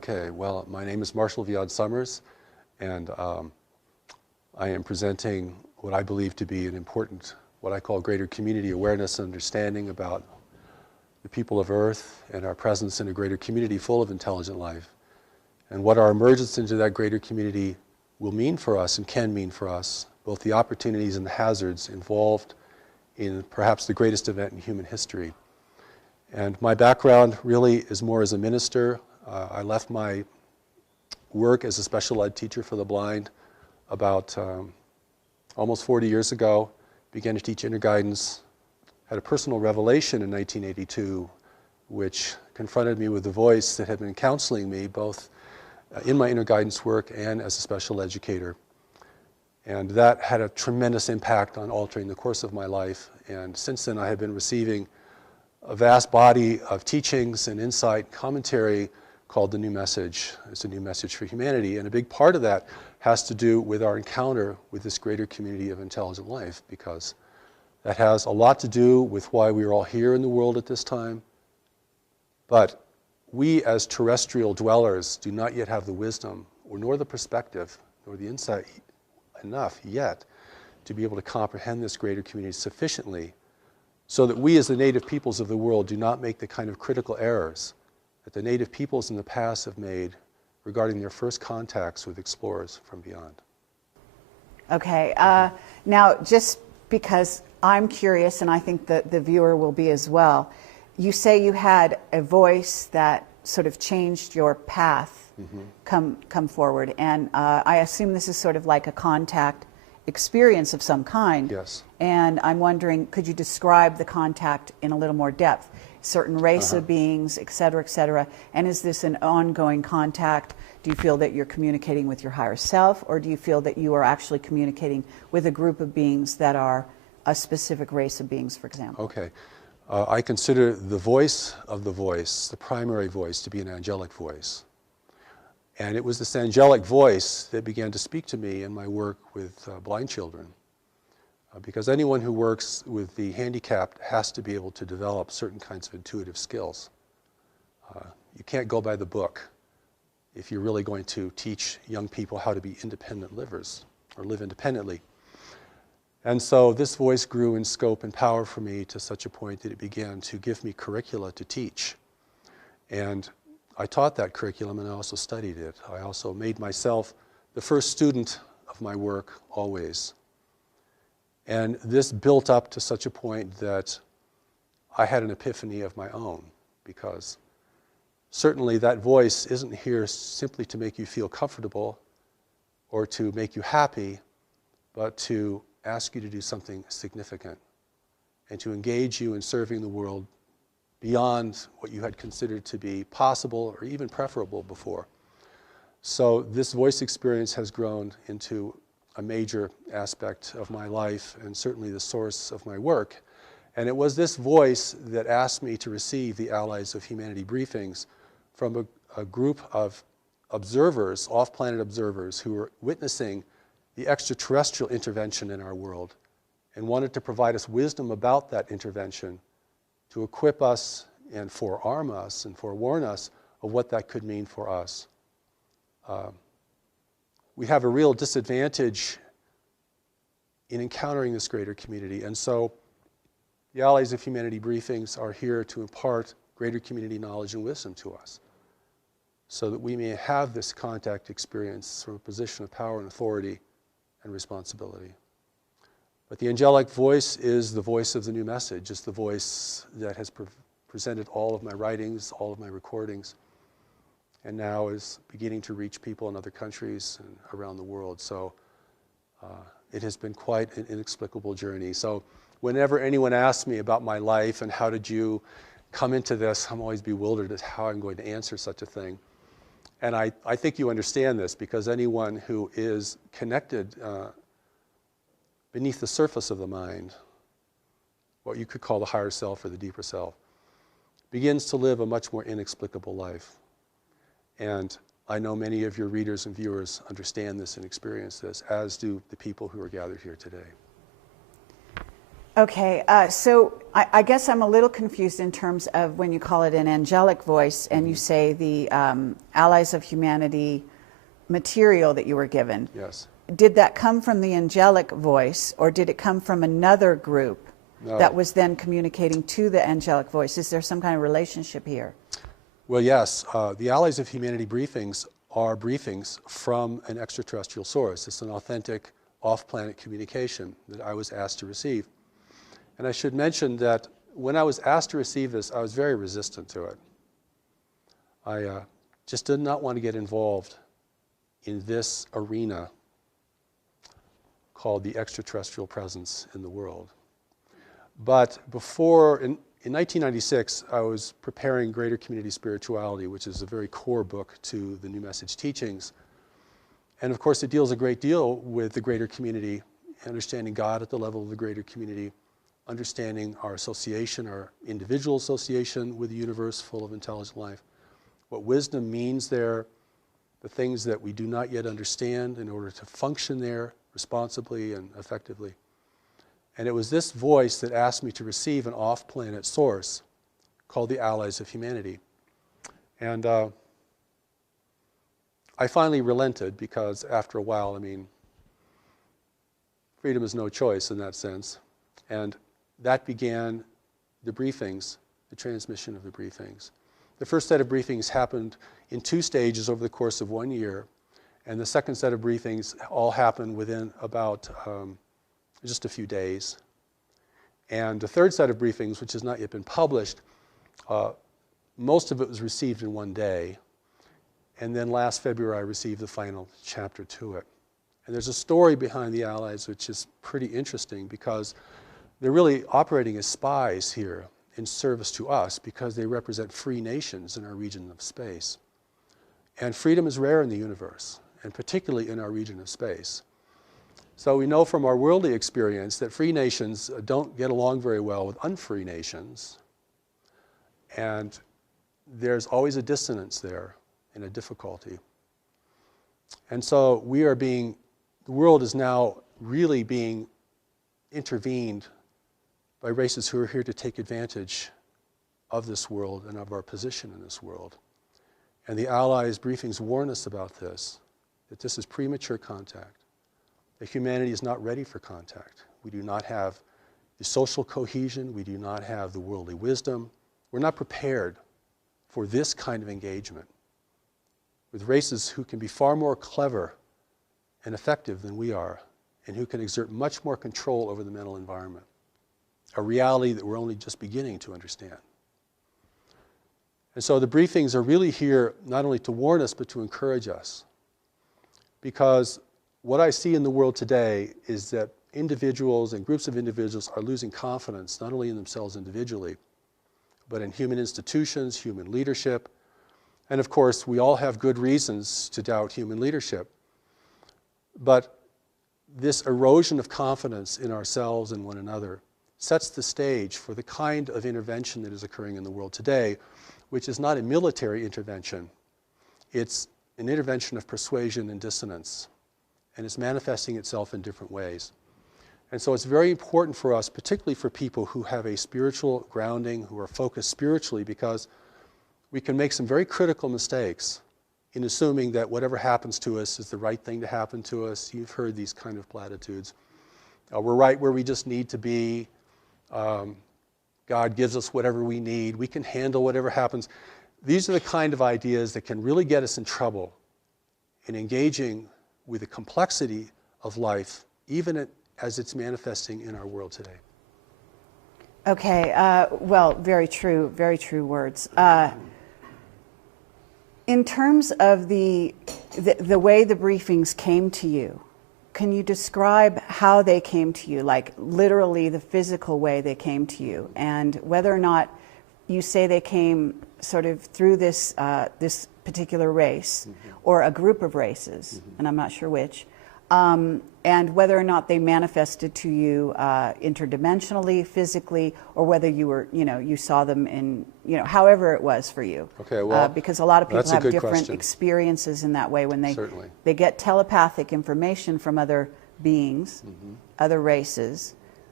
Okay, well, my name is Marshall Viad Summers, and I am presenting what I believe to be an important, what I call greater community awareness and understanding about the people of Earth and our presence in a greater community full of intelligent life, and what our emergence into that greater community will mean for us and can mean for us, both the opportunities and the hazards involved in perhaps the greatest event in human history. And my background really is more as a minister. I left my work as a special ed teacher for the blind about almost 40 years ago, began to teach interguidance, had a personal revelation in 1982, which confronted me with the voice that had been counseling me both in my interguidance work and as a special educator. And that had a tremendous impact on altering the course of my life. And since then I have been receiving a vast body of teachings and insight, commentary called The New Message. It's a new message for humanity. And a big part of that has to do with our encounter with this greater community of intelligent life, because that has a lot to do with why we are all here in the world at this time. But we as terrestrial dwellers do not yet have the wisdom, or nor the perspective, nor the insight enough yet to be able to comprehend this greater community sufficiently so that we as the native peoples of the world do not make the kind of critical errors that the native peoples in the past have made regarding their first contacts with explorers from beyond. Okay, now just because I'm curious, and I think that the viewer will be as well, you say you had a voice that sort of changed your path come forward, and I assume this is sort of like a contact experience of some kind. Yes. And I'm wondering, could you describe the contact in a little more depth? Certain race of beings, et cetera, and is this an ongoing contact? Do you feel that you're communicating with your higher self, or do you feel that you are actually communicating with a group of beings that are a specific race of beings, for example? Okay. I consider the voice of the voice, the primary voice, to be an angelic voice. And it was this angelic voice that began to speak to me in my work with blind children. Because anyone who works with the handicapped has to be able to develop certain kinds of intuitive skills. You can't go by the book if you're really going to teach young people how to be independent livers or live independently. And so this voice grew in scope and power for me to such a point that it began to give me curricula to teach. And I taught that curriculum, and I also studied it. I also made myself the first student of my work always. And this built up to such a point that I had an epiphany of my own, because certainly that voice isn't here simply to make you feel comfortable or to make you happy, but to ask you to do something significant and to engage you in serving the world beyond what you had considered to be possible or even preferable before. So this voice experience has grown into a major aspect of my life and certainly the source of my work. And it was this voice that asked me to receive the Allies of Humanity briefings from a group of observers, off-planet observers, who were witnessing the extraterrestrial intervention in our world and wanted to provide us wisdom about that intervention to equip us and forearm us and forewarn us of what that could mean for us. We have a real disadvantage in encountering this greater community, and so the Allies of Humanity briefings are here to impart greater community knowledge and wisdom to us so that we may have this contact experience from a position of power and authority and responsibility. But the angelic voice is the voice of the new message. It's the voice that has presented all of my writings, all of my recordings, and now is beginning to reach people in other countries and around the world. So it has been quite an inexplicable journey. So whenever anyone asks me about my life and how did you come into this, I'm always bewildered at how I'm going to answer such a thing. And I think you understand this, because anyone who is connected beneath the surface of the mind, what you could call the higher self or the deeper self, begins to live a much more inexplicable life. And I know many of your readers and viewers understand this and experience this, as do the people who are gathered here today. Okay, so I guess I'm a little confused in terms of when you call it an angelic voice and you say the Allies of Humanity material that you were given. Yes. Did that come from the angelic voice, or did it come from another group that was then communicating to the angelic voice? Is there some kind of relationship here? Well, yes. The Allies of Humanity briefings are briefings from an extraterrestrial source. It's an authentic off-planet communication that I was asked to receive. And I should mention that when I was asked to receive this, I was very resistant to it. I just did not want to get involved in this arena called the extraterrestrial presence in the world. But in 1996, I was preparing Greater Community Spirituality, which is a very core book to the New Message teachings. And of course, it deals a great deal with the greater community, understanding God at the level of the greater community, understanding our association, our individual association with the universe full of intelligent life, what wisdom means there, the things that we do not yet understand in order to function there responsibly and effectively. And it was this voice that asked me to receive an off-planet source called the Allies of Humanity. And I finally relented because after a while, I mean, freedom is no choice in that sense. And that began the briefings, the transmission of the briefings. The first set of briefings happened in 2 stages over the course of 1 year. And the second set of briefings all happened within about just a few days. And the third set of briefings, which has not yet been published, most of it was received in 1 day. And then last February, I received the final chapter to it. And there's a story behind the Allies which is pretty interesting because they're really operating as spies here in service to us because they represent free nations in our region of space. And freedom is rare in the universe, and particularly in our region of space. So we know from our worldly experience that free nations don't get along very well with unfree nations. And there's always a dissonance there and a difficulty. And so the world is now really being intervened by races who are here to take advantage of this world and of our position in this world. And the Allies briefings warn us about this, that this is premature contact, that humanity is not ready for contact. We do not have the social cohesion, we do not have the worldly wisdom. We're not prepared for this kind of engagement with races who can be far more clever and effective than we are, and who can exert much more control over the mental environment, a reality that we're only just beginning to understand. And so the briefings are really here not only to warn us, but to encourage us. Because what I see in the world today is that individuals and groups of individuals are losing confidence, not only in themselves individually, but in human institutions, human leadership. And of course, we all have good reasons to doubt human leadership. But this erosion of confidence in ourselves and one another sets the stage for the kind of intervention that is occurring in the world today, which is not a military intervention. It's an intervention of persuasion and dissonance, and it's manifesting itself in different ways. And so it's very important for us, particularly for people who have a spiritual grounding, who are focused spiritually, because we can make some very critical mistakes in assuming that whatever happens to us is the right thing to happen to us. You've heard these kind of platitudes. We're right where we just need to be. God gives us whatever we need. We can handle whatever happens. These are the kind of ideas that can really get us in trouble in engaging with the complexity of life, even as it's manifesting in our world today. Okay, well, very true words. In terms of the way the briefings came to you, can you describe how they came to you, like literally the physical way they came to you, and whether or not you say they came sort of through this this particular race or a group of races, and I'm not sure which, and whether or not they manifested to you interdimensionally, physically, or whether you were, you saw them in, however it was for you. Okay, well, because a lot of people have different question. experiences in that way when Certainly. they get telepathic information from other beings, other races.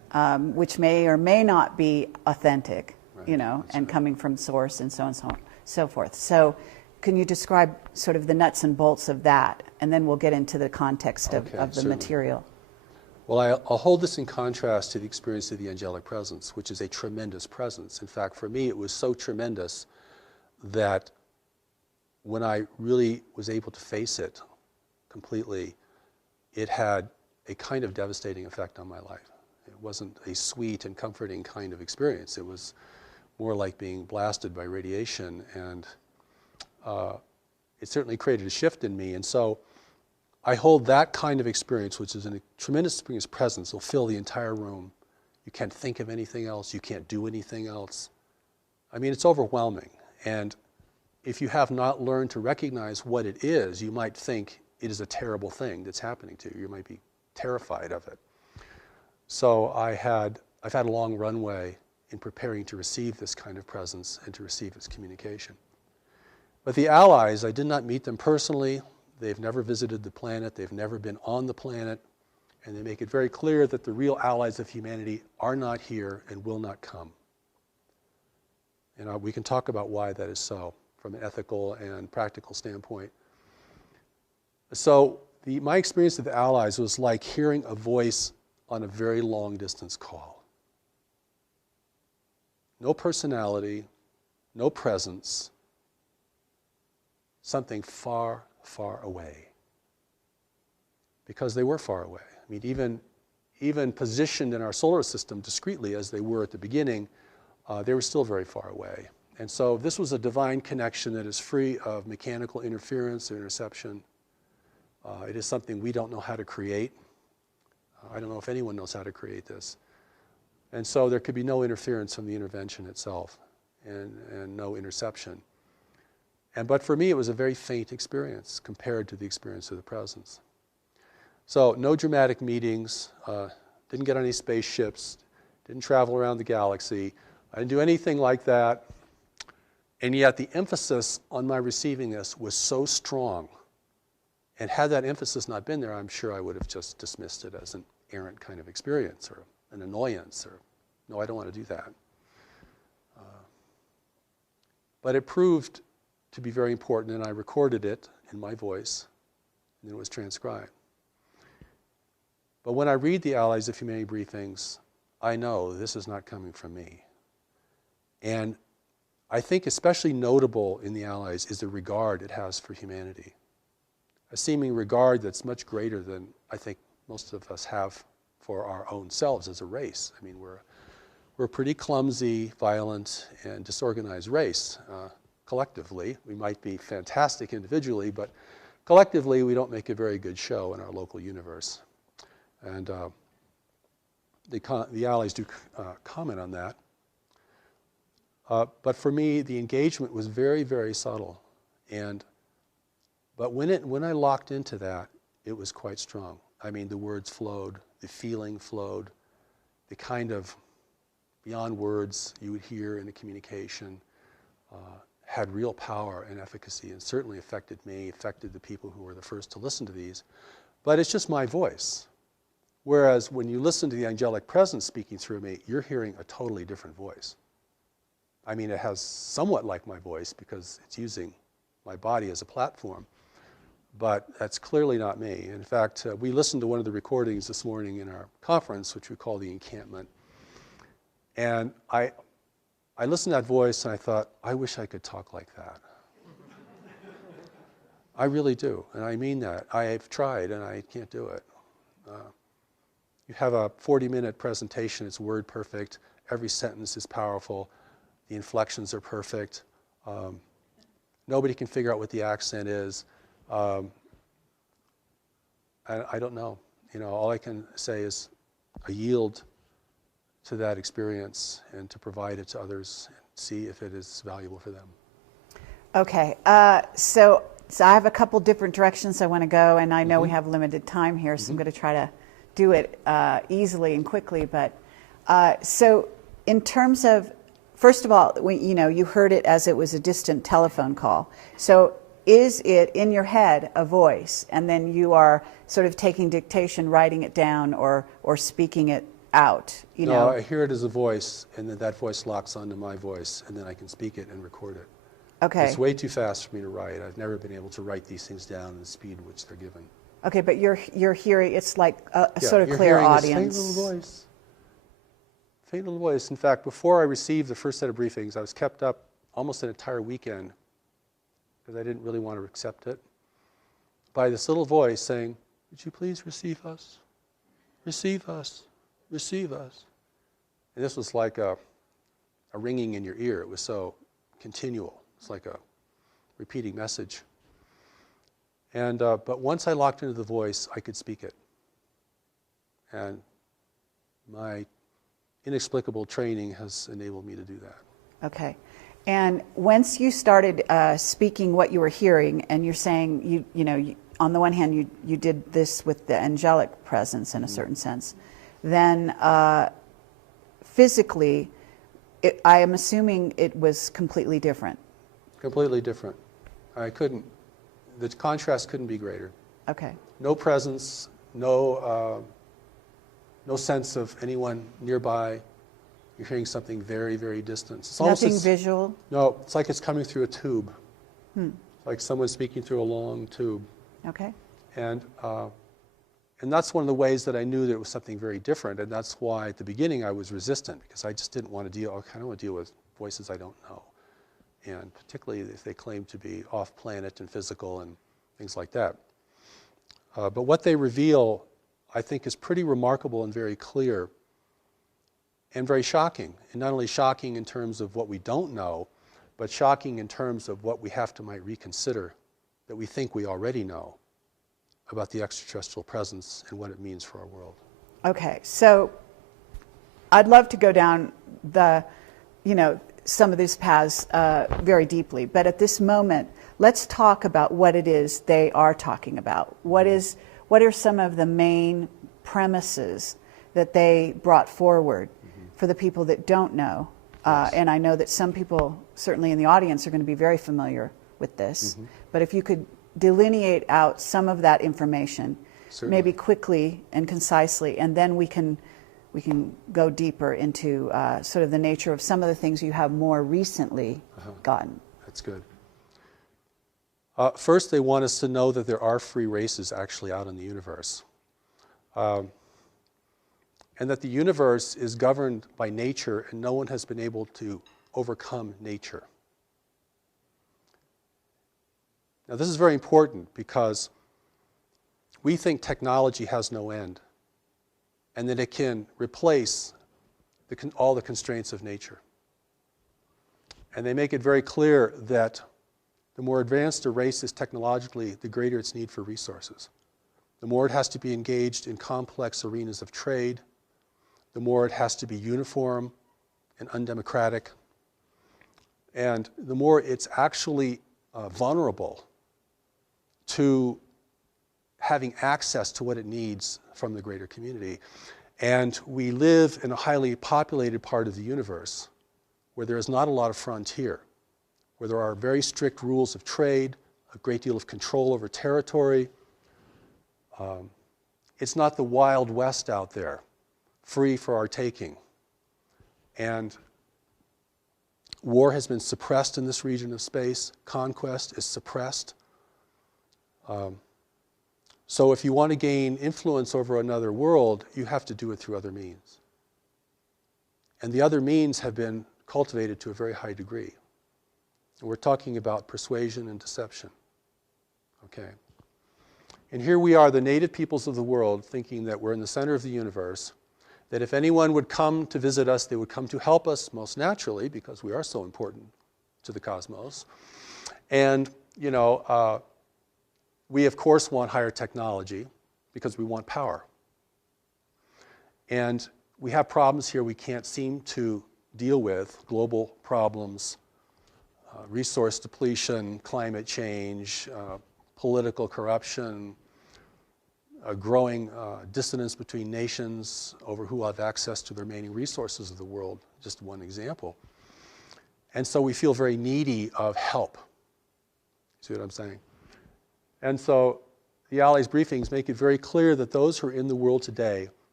which may or may not be authentic, Right, you know, that's and right. coming from source and so on and so on, so forth. So can you describe sort of the nuts and bolts of that? And then we'll get into the context Okay, of the certainly. material. Well, I'll hold this in contrast to the experience of the angelic presence, which is a tremendous presence. In fact, for me, it was so tremendous that when I really was able to face it completely, it had a kind of devastating effect on my life. It wasn't a sweet and comforting kind of experience. It was more like being blasted by radiation, and it certainly created a shift in me. And so I hold that kind of experience, which is a tremendous experience presence, will fill the entire room. You can't think of anything else. You can't do anything else. I mean, it's overwhelming. And if you have not learned to recognize what it is, you might think it is a terrible thing that's happening to you. You might be terrified of it. So I've had a long runway in preparing to receive this kind of presence and to receive its communication. But the allies, I did not meet them personally. They've never visited the planet. They've never been on the planet. And they make it very clear that the real allies of humanity are not here and will not come. And we can talk about why that is so from an ethical and practical standpoint. So my experience with the allies was like hearing a voice on a very long distance call. No personality, no presence, something far, far away. Because they were far away. I mean, even positioned in our solar system discreetly as they were at the beginning, they were still very far away. And so this was a divine connection that is free of mechanical interference or interception. It is something we don't know how to create. I don't know if anyone knows how to create this. And so there could be no interference from the intervention itself and no interception. But for me, it was a very faint experience compared to the experience of the presence. So no dramatic meetings, didn't get on any spaceships, didn't travel around the galaxy. I didn't do anything like that. And yet the emphasis on my receiving this was so strong. And had that emphasis not been there, I'm sure I would have just dismissed it as an errant kind of experience or an annoyance or, no, I don't want to do that. But it proved to be very important, and I recorded it in my voice, and it was transcribed. But when I read the Allies of Humanity briefings, I know this is not coming from me. And I think especially notable in the Allies is the regard it has for humanity. A seeming regard that's much greater than I think most of us have for our own selves as a race. I mean, we're a pretty clumsy, violent, and disorganized race. Collectively, we might be fantastic individually, but collectively we don't make a very good show in our local universe. And the Allies do comment on that. But for me, the engagement was very, very subtle. But when I locked into that, it was quite strong. I mean, the words flowed, the feeling flowed, the kind of beyond words you would hear in a communication had real power and efficacy, and certainly affected me, affected the people who were the first to listen to these. But it's just my voice. Whereas when you listen to the angelic presence speaking through me, you're hearing a totally different voice. I mean, it has somewhat like my voice because it's using my body as a platform, but that's clearly not me. In fact, we listened to one of the recordings this morning in our conference, which we call the encampment. And I listened to that voice and I thought, I wish I could talk like that. I really do, and I mean that. I've tried and I can't do it. You have a 40-minute presentation, it's word perfect, every sentence is powerful, the inflections are perfect, nobody can figure out what the accent is. I don't know. You know, all I can say is I yield to that experience and to provide it to others and see if it is valuable for them. Okay, so I have a couple different directions I want to go, and I know we have limited time here, so I'm going to try to do it easily and quickly. But so in terms of, first of all, you heard it as it was a distant telephone call. So is it in your head a voice, and then you are sort of taking dictation, writing it down, or speaking it out, you No, know? I hear it as a voice, and then that voice locks onto my voice, and then I can speak it and record it. Okay. It's way too fast for me to write. I've never been able to write these things down in the speed which they're given. Okay, but you're hearing, it's like a Yeah, sort of you're clear hearing audience. this faint little voice. Faint little voice. In fact, before I received the first set of briefings, I was kept up almost an entire weekend because I didn't really want to accept it, by this little voice saying, "Would you please receive us? Receive us. Receive us." And this was like a ringing in your ear. It was so continual. It's like a repeating message. And but once I locked into the voice, I could speak it. And my inexplicable training has enabled me to do that. Okay. And once you started speaking what you were hearing, and you're saying, on the one hand, you did this with the angelic presence in a certain sense, then physically, I am assuming it was completely different. Completely different. The contrast couldn't be greater. Okay. No presence, no sense of anyone nearby. You're hearing something very, very distant. It's Nothing visual? No, it's like it's coming through a tube. Like someone speaking through a long tube. Okay. And that's one of the ways that I knew that it was something very different. And that's why at the beginning I was resistant, because I just didn't want to deal with voices I don't know. And particularly if they claim to be off-planet and physical and things like that. But what they reveal, I think, is pretty remarkable and very clear and very shocking. And not only shocking in terms of what we don't know, but shocking in terms of what we have to might reconsider that we think we already know about the extraterrestrial presence and what it means for our world. Okay, so I'd love to go down some of these paths very deeply, but at this moment, let's talk about what it is they are talking about. What are some of the main premises that they brought forward for the people that don't know? Yes. And I know that some people, certainly in the audience, are going to be very familiar with this. But if you could delineate out some of that information, Certainly. maybe quickly and concisely, and then we can go deeper into sort of the nature of some of the things you have more recently gotten. That's good. First, they want us to know that there are free races actually out in the universe. And that the universe is governed by nature, and no one has been able to overcome nature. Now, this is very important because we think technology has no end, and that it can replace all the constraints of nature. And they make it very clear that the more advanced a race is technologically, the greater its need for resources. The more it has to be engaged in complex arenas of trade, the more it has to be uniform and undemocratic, and the more it's actually vulnerable to having access to what it needs from the greater community. And we live in a highly populated part of the universe where there is not a lot of frontier, where there are very strict rules of trade, a great deal of control over territory. It's not the Wild West out there, free for our taking. And war has been suppressed in this region of space. Conquest is suppressed. So if you want to gain influence over another world, you have to do it through other means. And the other means have been cultivated to a very high degree. And we're talking about persuasion and deception. Okay. And here we are, the native peoples of the world, thinking that we're in the center of the universe, that if anyone would come to visit us, they would come to help us most naturally, because we are so important to the cosmos. And, we, of course, want higher technology because we want power. And we have problems here we can't seem to deal with, global problems, resource depletion, climate change, political corruption, a growing dissonance between nations over who will have access to the remaining resources of the world, just one example. And so we feel very needy of help. See what I'm saying? And so the Allies briefings make it very clear that those who are in the world today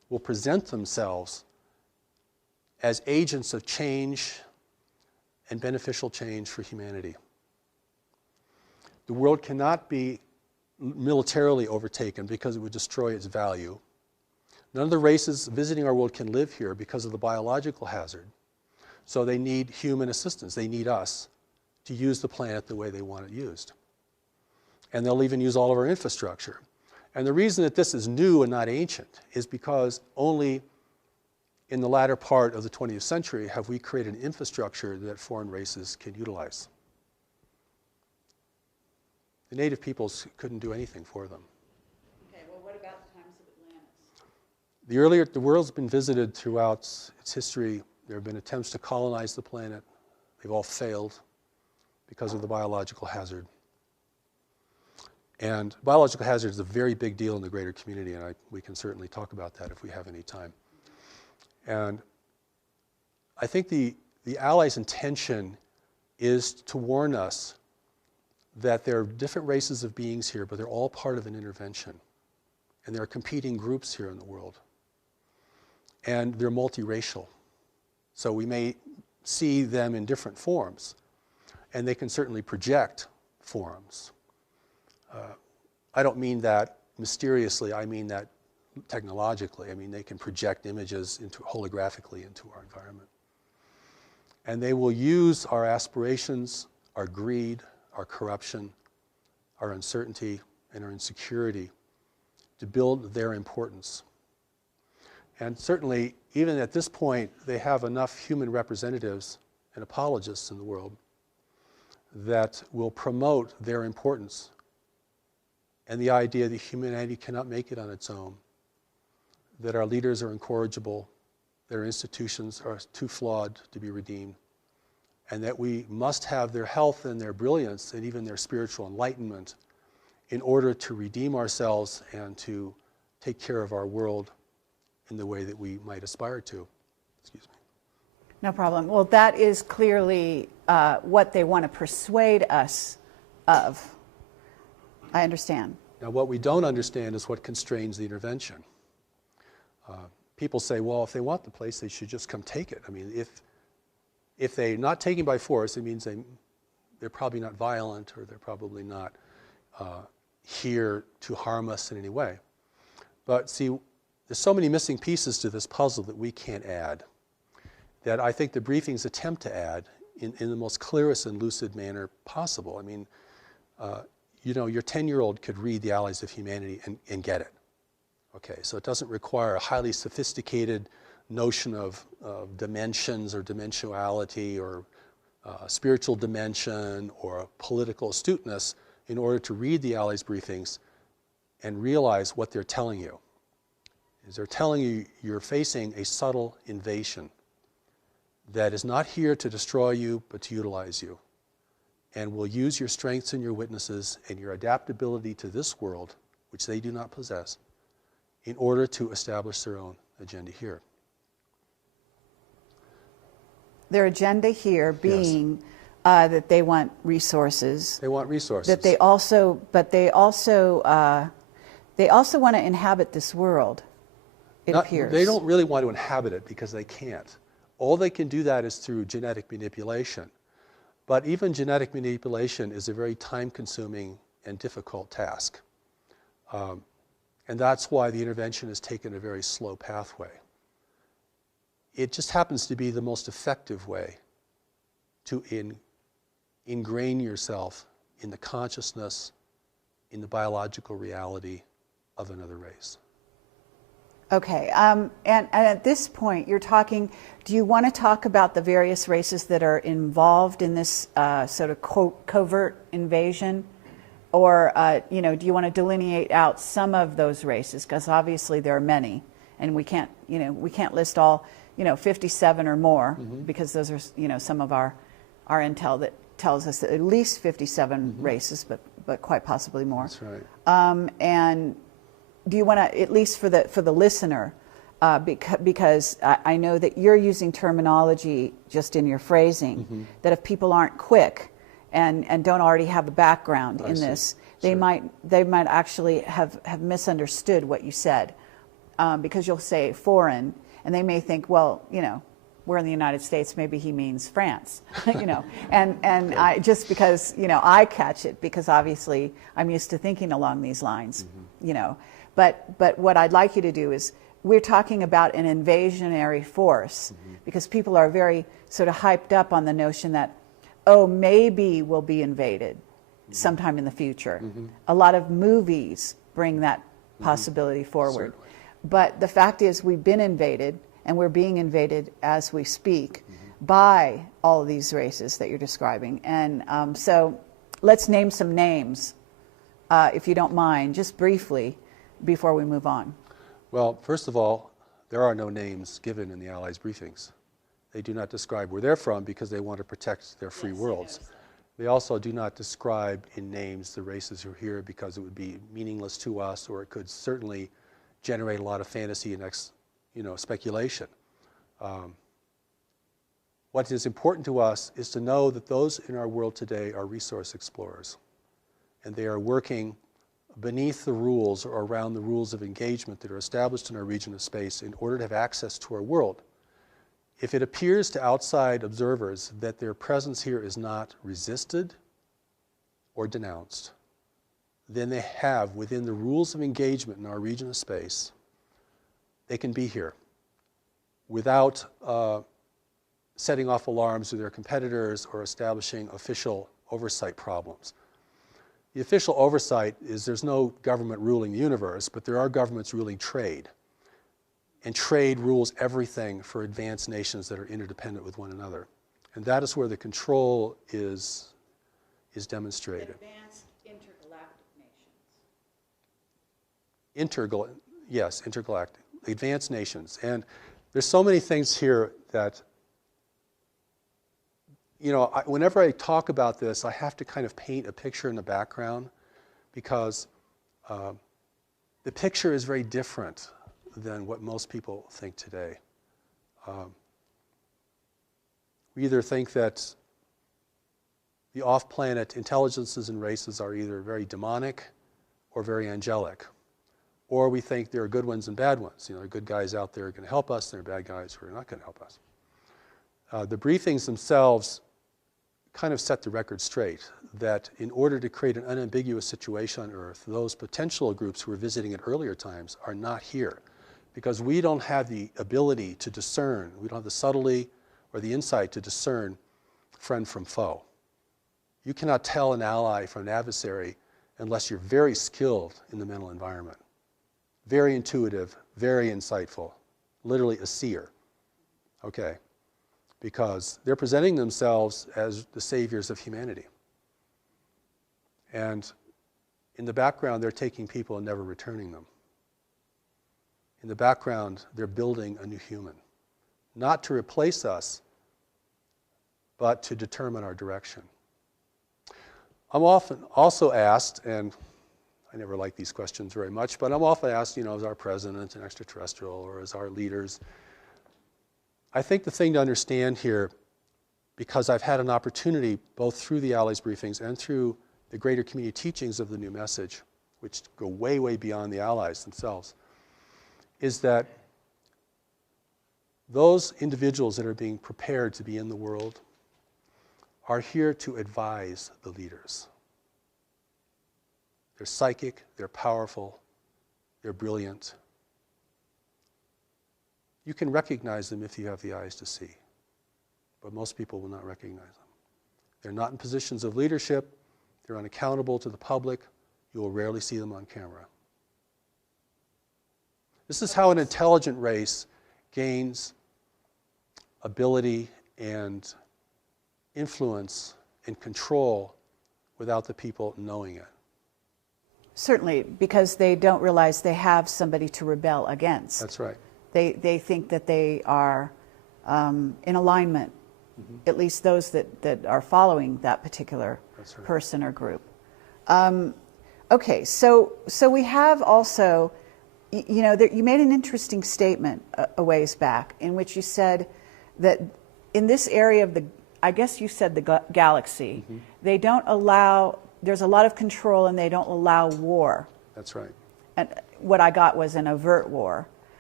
will present themselves as agents of change and beneficial change for humanity. The world cannot be militarily overtaken because it would destroy its value. None of the races visiting our world can live here because of the biological hazard. So they need human assistance. They need us to use the planet the way they want it used. And they'll even use all of our infrastructure. And the reason that this is new and not ancient is because only in the latter part of the 20th century have we created an infrastructure that foreign races can utilize. The native peoples couldn't do anything for them. Okay, well, what about the times of Atlantis? The world's been visited throughout its history. There have been attempts to colonize the planet. They've all failed because of the biological hazard. And biological hazard is a very big deal in the greater community, and we can certainly talk about that if we have any time. And I think the Allies' intention is to warn us that there are different races of beings here, but they're all part of an intervention. And there are competing groups here in the world. And they're multiracial. So we may see them in different forms, and they can certainly project forms. I don't mean that mysteriously, I mean that technologically. I mean, they can project images holographically into our environment. And they will use our aspirations, our greed, our corruption, our uncertainty, and our insecurity to build their importance. And certainly, even at this point, they have enough human representatives and apologists in the world that will promote their importance and the idea that humanity cannot make it on its own, that our leaders are incorrigible, their institutions are too flawed to be redeemed, and that we must have their health and their brilliance and even their spiritual enlightenment in order to redeem ourselves and to take care of our world in the way that we might aspire to. Excuse me. No problem. Well, that is clearly what they want to persuade us of. I understand. Now, what we don't understand is what constrains the intervention. People say, well, if they want the place, they should just come take it. I mean, if they're not taken by force, it means they're probably not violent, or they're probably not here to harm us in any way. But see, there's so many missing pieces to this puzzle that we can't add, that I think the briefings attempt to add in the most clearest and lucid manner possible. I mean, you know, your 10-year-old could read The Allies of Humanity and get it. Okay, so it doesn't require a highly sophisticated notion of dimensions or dimensionality or spiritual dimension or political astuteness in order to read the Allies briefings and realize what they're telling you. Is they're telling you you're facing a subtle invasion that is not here to destroy you but to utilize you, and will use your strengths and your witnesses and your adaptability to this world, which they do not possess, in order to establish their own agenda here. Their agenda here being Yes. That they want resources. They want resources. That they also, but they also want to inhabit this world. It appears they don't really want to inhabit it because they can't. All they can do that is through genetic manipulation. But even genetic manipulation is a very time-consuming and difficult task. And that's why the intervention has taken a very slow pathway. It just happens to be the most effective way to ingrain yourself in the consciousness, in the biological reality of another race. Okay, and at this point, you're talking, do you want to talk about the various races that are involved in this sort of covert invasion? Or, you know, do you want to delineate out some of those races? Because obviously there are many, and we can't list all, 57 or more, because those are, some of our intel that tells us that at least 57 races, but quite possibly more. That's right. And do you want to, at least for the listener, because I know that you're using terminology just in your phrasing, that if people aren't quick and don't already have a background in this, they might actually have misunderstood what you said. because you'll say foreign, and they may think, well, you know, we're in the United States, maybe he means France, you know, and I, just because, you know, I catch it because obviously I'm used to thinking along these lines, you know, but what I'd like you to do is, we're talking about an invasionary force because people are very sort of hyped up on the notion that, oh, maybe we'll be invaded sometime in the future. A lot of movies bring that possibility forward. Certainly. But the fact is we've been invaded, and we're being invaded as we speak by all of these races that you're describing. And so let's name some names, if you don't mind, just briefly, before we move on. Well, first of all, there are no names given in the Allies' briefings. They do not describe where they're from because they want to protect their free worlds. They also do not describe in names the races who are here because it would be meaningless to us, or it could certainly generate a lot of fantasy and speculation. What is important to us is to know that those in our world today are resource explorers, and they are working beneath the rules or around the rules of engagement that are established in our region of space in order to have access to our world. If it appears to outside observers that their presence here is not resisted or denounced, then they have, within the rules of engagement in our region of space, they can be here without setting off alarms to their competitors or establishing official oversight problems. The official oversight is there's no government ruling the universe, but there are governments ruling trade. And trade rules everything for advanced nations that are interdependent with one another. And that is where the control is demonstrated. Advanced intergalactic nations. Yes, intergalactic. Advanced nations. And there's so many things here that, you know, whenever I talk about this, I have to kind of paint a picture in the background because the picture is very different than what most people think today. We either think that the off-planet intelligences and races are either very demonic or very angelic, or we think there are good ones and bad ones. You know, there are good guys out there who are going to help us, and there are bad guys who are not going to help us. The briefings themselves kind of set the record straight that in order to create an unambiguous situation on Earth, those potential groups who were visiting at earlier times are not here because we don't have the ability to discern, we don't have the subtlety or the insight to discern friend from foe. You cannot tell an ally from an adversary unless you're very skilled in the mental environment. Very intuitive, very insightful, literally a seer. Okay. Because they're presenting themselves as the saviors of humanity. And in the background, they're taking people and never returning them. In the background, they're building a new human. Not to replace us, but to determine our direction. I'm often also asked, and I never like these questions very much, but I'm often asked, you know, is our president an extraterrestrial or is our leaders? I think the thing to understand here, because I've had an opportunity both through the Allies briefings and through the greater community teachings of the new message, which go way, way beyond the Allies themselves, is that those individuals that are being prepared to be in the world are here to advise the leaders. They're psychic, they're powerful, they're brilliant. You can recognize them if you have the eyes to see, but most people will not recognize them. They're not in positions of leadership, they're unaccountable to the public, you will rarely see them on camera. This is how an intelligent race gains ability and influence and control without the people knowing it. Certainly, because they don't realize they have somebody to rebel against. That's right. They think that they are in alignment, at least those that are following that particular person or group. Okay, so we have also, you know, you made an interesting statement a ways back in which you said that in this area of the, I guess you said the galaxy, they don't allow, there's a lot of control and they don't allow war. That's right. And what I got was an overt war.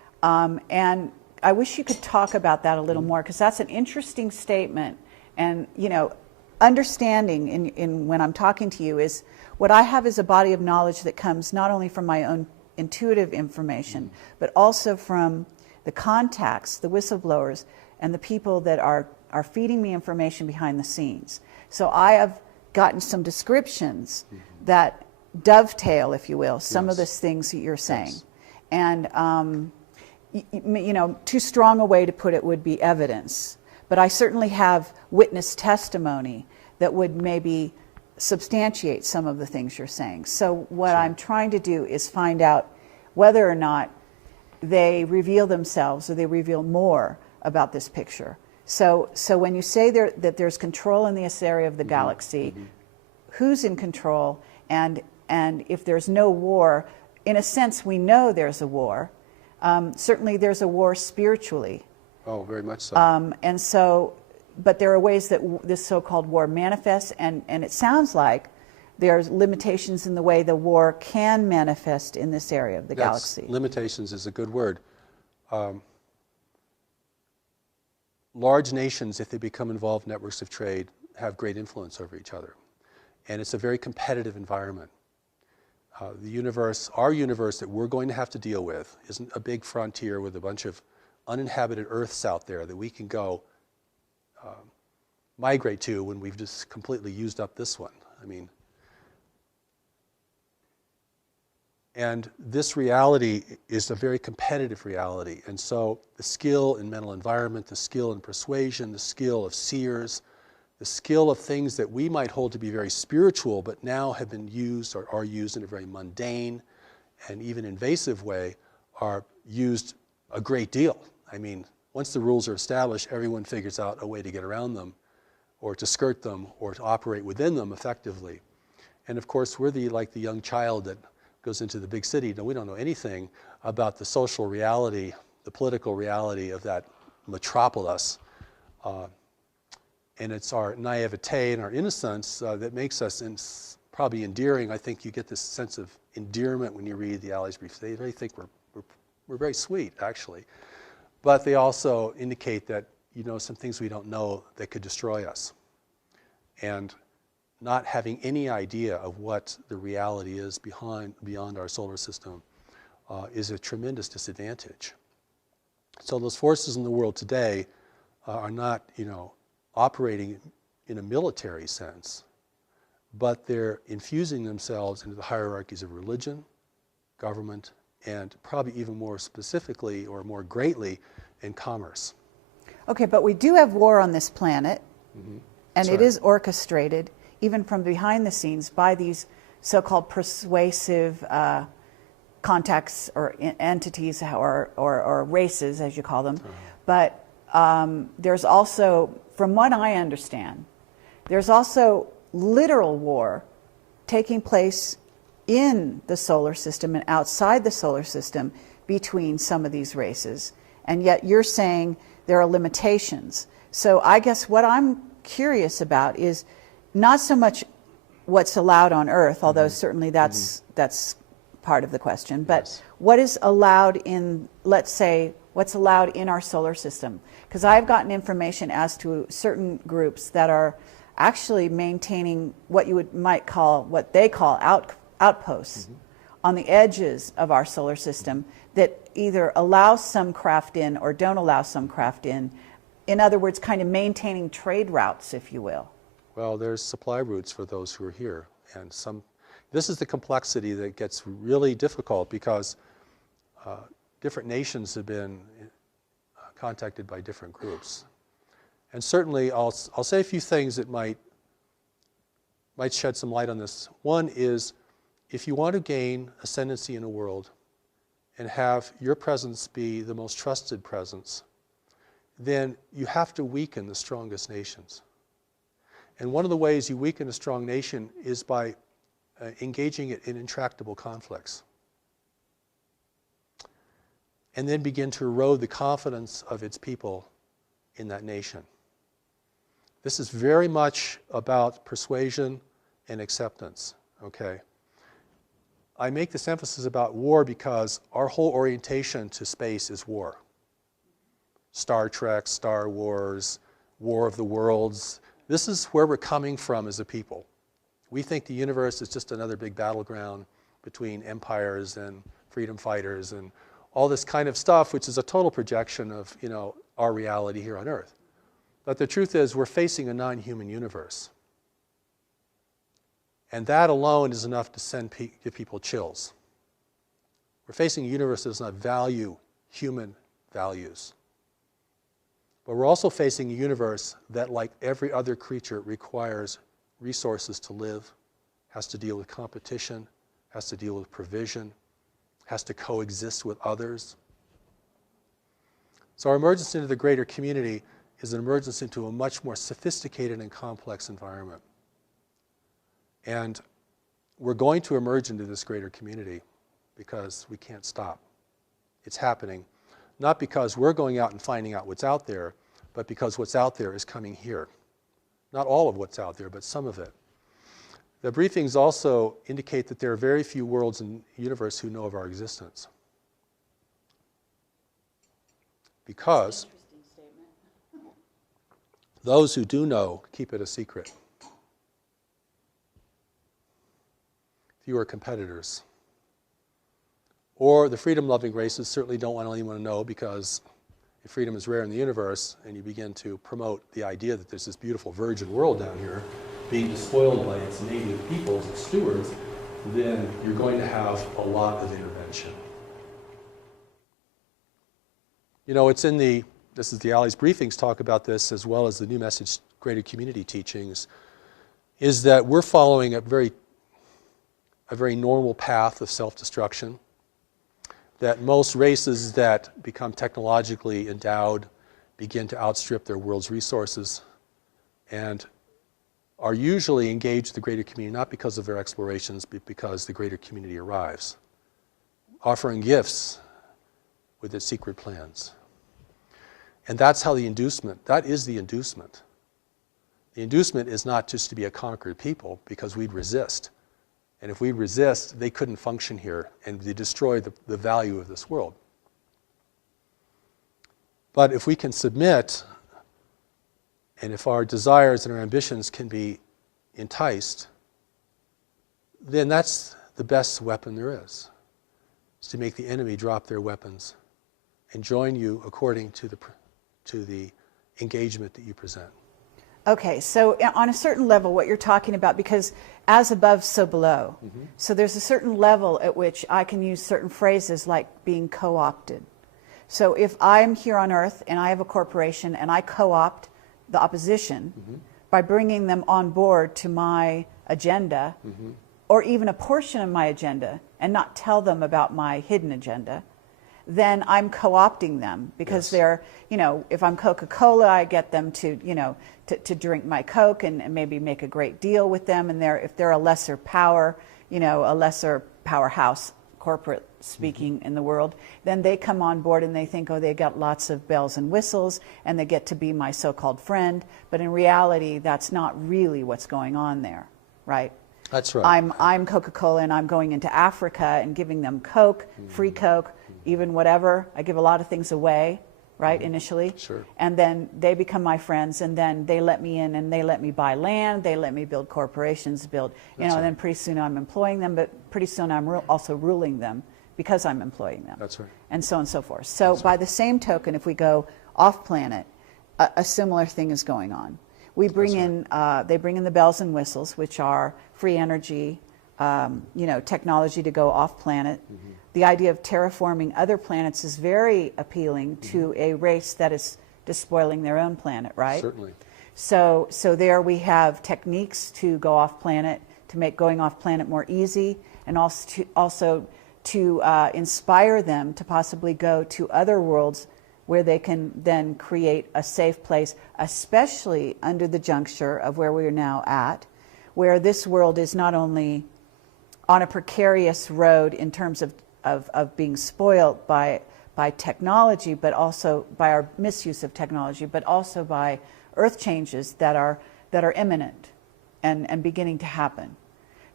And I wish you could talk about that a little more, because that's an interesting statement. And, you know, understanding in when I'm talking to you is what I have is a body of knowledge that comes not only from my own intuitive information, but also from the contacts, the whistleblowers, and the people that are feeding me information behind the scenes. So I have gotten some descriptions that dovetail, if you will, some of the things that you're saying. And, you know, too strong a way to put it would be evidence. But I certainly have witness testimony that would maybe substantiate some of the things you're saying. So what I'm trying to do is find out whether or not they reveal themselves or they reveal more about this picture. So when you say that there's control in this area of the galaxy, who's in control? And if there's no war, in a sense, we know there's a war. Certainly there's a war spiritually. Oh, very much so. And so, but there are ways that this so-called war manifests, and it sounds like there's limitations in the way the war can manifest in this area of the galaxy. Limitations is a good word. Large nations, if they become involved in networks of trade, have great influence over each other. And it's a very competitive environment. The universe, our universe that we're going to have to deal with, isn't a big frontier with a bunch of uninhabited Earths out there that we can go migrate to when we've just completely used up this one. I mean, and this reality is a very competitive reality. And so the skill in mental environment, the skill in persuasion, the skill of seers, the skill of things that we might hold to be very spiritual, but now have been used or are used in a very mundane and even invasive way, are used a great deal. I mean, once the rules are established, everyone figures out a way to get around them or to skirt them or to operate within them effectively. And of course, we're like the young child that goes into the big city. No, we don't know anything about the social reality, the political reality of that metropolis. And it's our naivete and our innocence that makes us probably endearing. I think you get this sense of endearment when you read the Alley's briefs. They think we're very sweet, actually. But they also indicate that, you know, some things we don't know that could destroy us. And not having any idea of what the reality is beyond our solar system is a tremendous disadvantage. So those forces in the world today are not, you know, operating in a military sense, but they're infusing themselves into the hierarchies of religion, government, and probably even more specifically or more greatly in commerce. Okay, but we do have war on this planet, and it is orchestrated, even from behind the scenes, by these so-called persuasive contacts or entities or races, as you call them. But there's also, from what I understand, there's also literal war taking place in the solar system and outside the solar system between some of these races. And yet you're saying there are limitations. So I guess what I'm curious about is not so much what's allowed on Earth, although certainly that's part of the question, but what is allowed in, let's say, what's allowed in our solar system? Because I've gotten information as to certain groups that are actually maintaining what you might call, what they call outposts on the edges of our solar system that either allow some craft in or don't allow some craft in. In other words, kind of maintaining trade routes, if you will. Well, there's supply routes for those who are here. And this is the complexity that gets really difficult because different nations have been contacted by different groups. And certainly I'll say a few things that might shed some light on this. One is, if you want to gain ascendancy in a world and have your presence be the most trusted presence, then you have to weaken the strongest nations. And one of the ways you weaken a strong nation is by engaging it in intractable conflicts. And then begin to erode the confidence of its people in that nation. This is very much about persuasion and acceptance, okay? I make this emphasis about war because our whole orientation to space is war. Star Trek, Star Wars, War of the Worlds. This is where we're coming from as a people. We think the universe is just another big battleground between empires and freedom fighters and all this kind of stuff, which is a total projection of, our reality here on Earth. But the truth is, we're facing a non-human universe. And that alone is enough to give people chills. We're facing a universe that does not value human values. But we're also facing a universe that, like every other creature, requires resources to live, has to deal with competition, has to deal with provision, has to coexist with others. So our emergence into the greater community is an emergence into a much more sophisticated and complex environment. And we're going to emerge into this greater community because we can't stop. It's happening, not because we're going out and finding out what's out there, but because what's out there is coming here. Not all of what's out there, but some of it. The briefings also indicate that there are very few worlds in the universe who know of our existence. Because those who do know keep it a secret. Fewer competitors. Or the freedom-loving races certainly don't want anyone to know, because if freedom is rare in the universe and you begin to promote the idea that there's this beautiful virgin world down here being despoiled by its native peoples and stewards, then you're going to have a lot of intervention. It's in this is the Alley's briefings talk about this, as well as the New Message Greater Community teachings, is that we're following a very normal path of self-destruction, that most races that become technologically endowed begin to outstrip their world's resources and are usually engaged with the greater community not because of their explorations, but because the greater community arrives, offering gifts with its secret plans. And that's how that is the inducement. The inducement is not just to be a conquered people, because we'd resist. And if we resist, they couldn't function here, and they destroy the value of this world. But if we can submit, and if our desires and our ambitions can be enticed, then that's the best weapon there is to make the enemy drop their weapons and join you according to the engagement that you present. Okay, so on a certain level, what you're talking about, because as above, so below. Mm-hmm. So there's a certain level at which I can use certain phrases like being co-opted. So if I'm here on Earth and I have a corporation and I co-opt the opposition mm-hmm. by bringing them on board to my agenda, mm-hmm. or even a portion of my agenda, and not tell them about my hidden agenda, then I'm co-opting them, because yes. they're, if I'm Coca-Cola, I get them to, to drink my Coke and maybe make a great deal with them. And if they're a lesser power, a lesser powerhouse, corporate speaking, mm-hmm. in the world, then they come on board and they think, oh, they got lots of bells and whistles and they get to be my so-called friend. But in reality, that's not really what's going on there, right? That's right. I'm Coca-Cola and I'm going into Africa and giving them Coke, mm-hmm. free Coke, even whatever. I give a lot of things away, right, mm-hmm. initially. Sure. And then they become my friends, and then they let me in and they let me buy land, they let me build corporations, That's and right. then pretty soon I'm employing them, but pretty soon I'm also ruling them because I'm employing them. That's right. And so on and so forth. So That's by right. the same token, if we go off planet, a similar thing is going on. We bring they bring in the bells and whistles, which are free energy, technology to go off planet. Mm-hmm. The idea of terraforming other planets is very appealing mm-hmm. to a race that is despoiling their own planet, right? Certainly. So there we have techniques to go off planet, to make going off planet more easy, and also to inspire them to possibly go to other worlds where they can then create a safe place, especially under the juncture of where we are now at, where this world is not only on a precarious road in terms of being spoiled by technology, but also by our misuse of technology, but also by earth changes that are imminent and beginning to happen.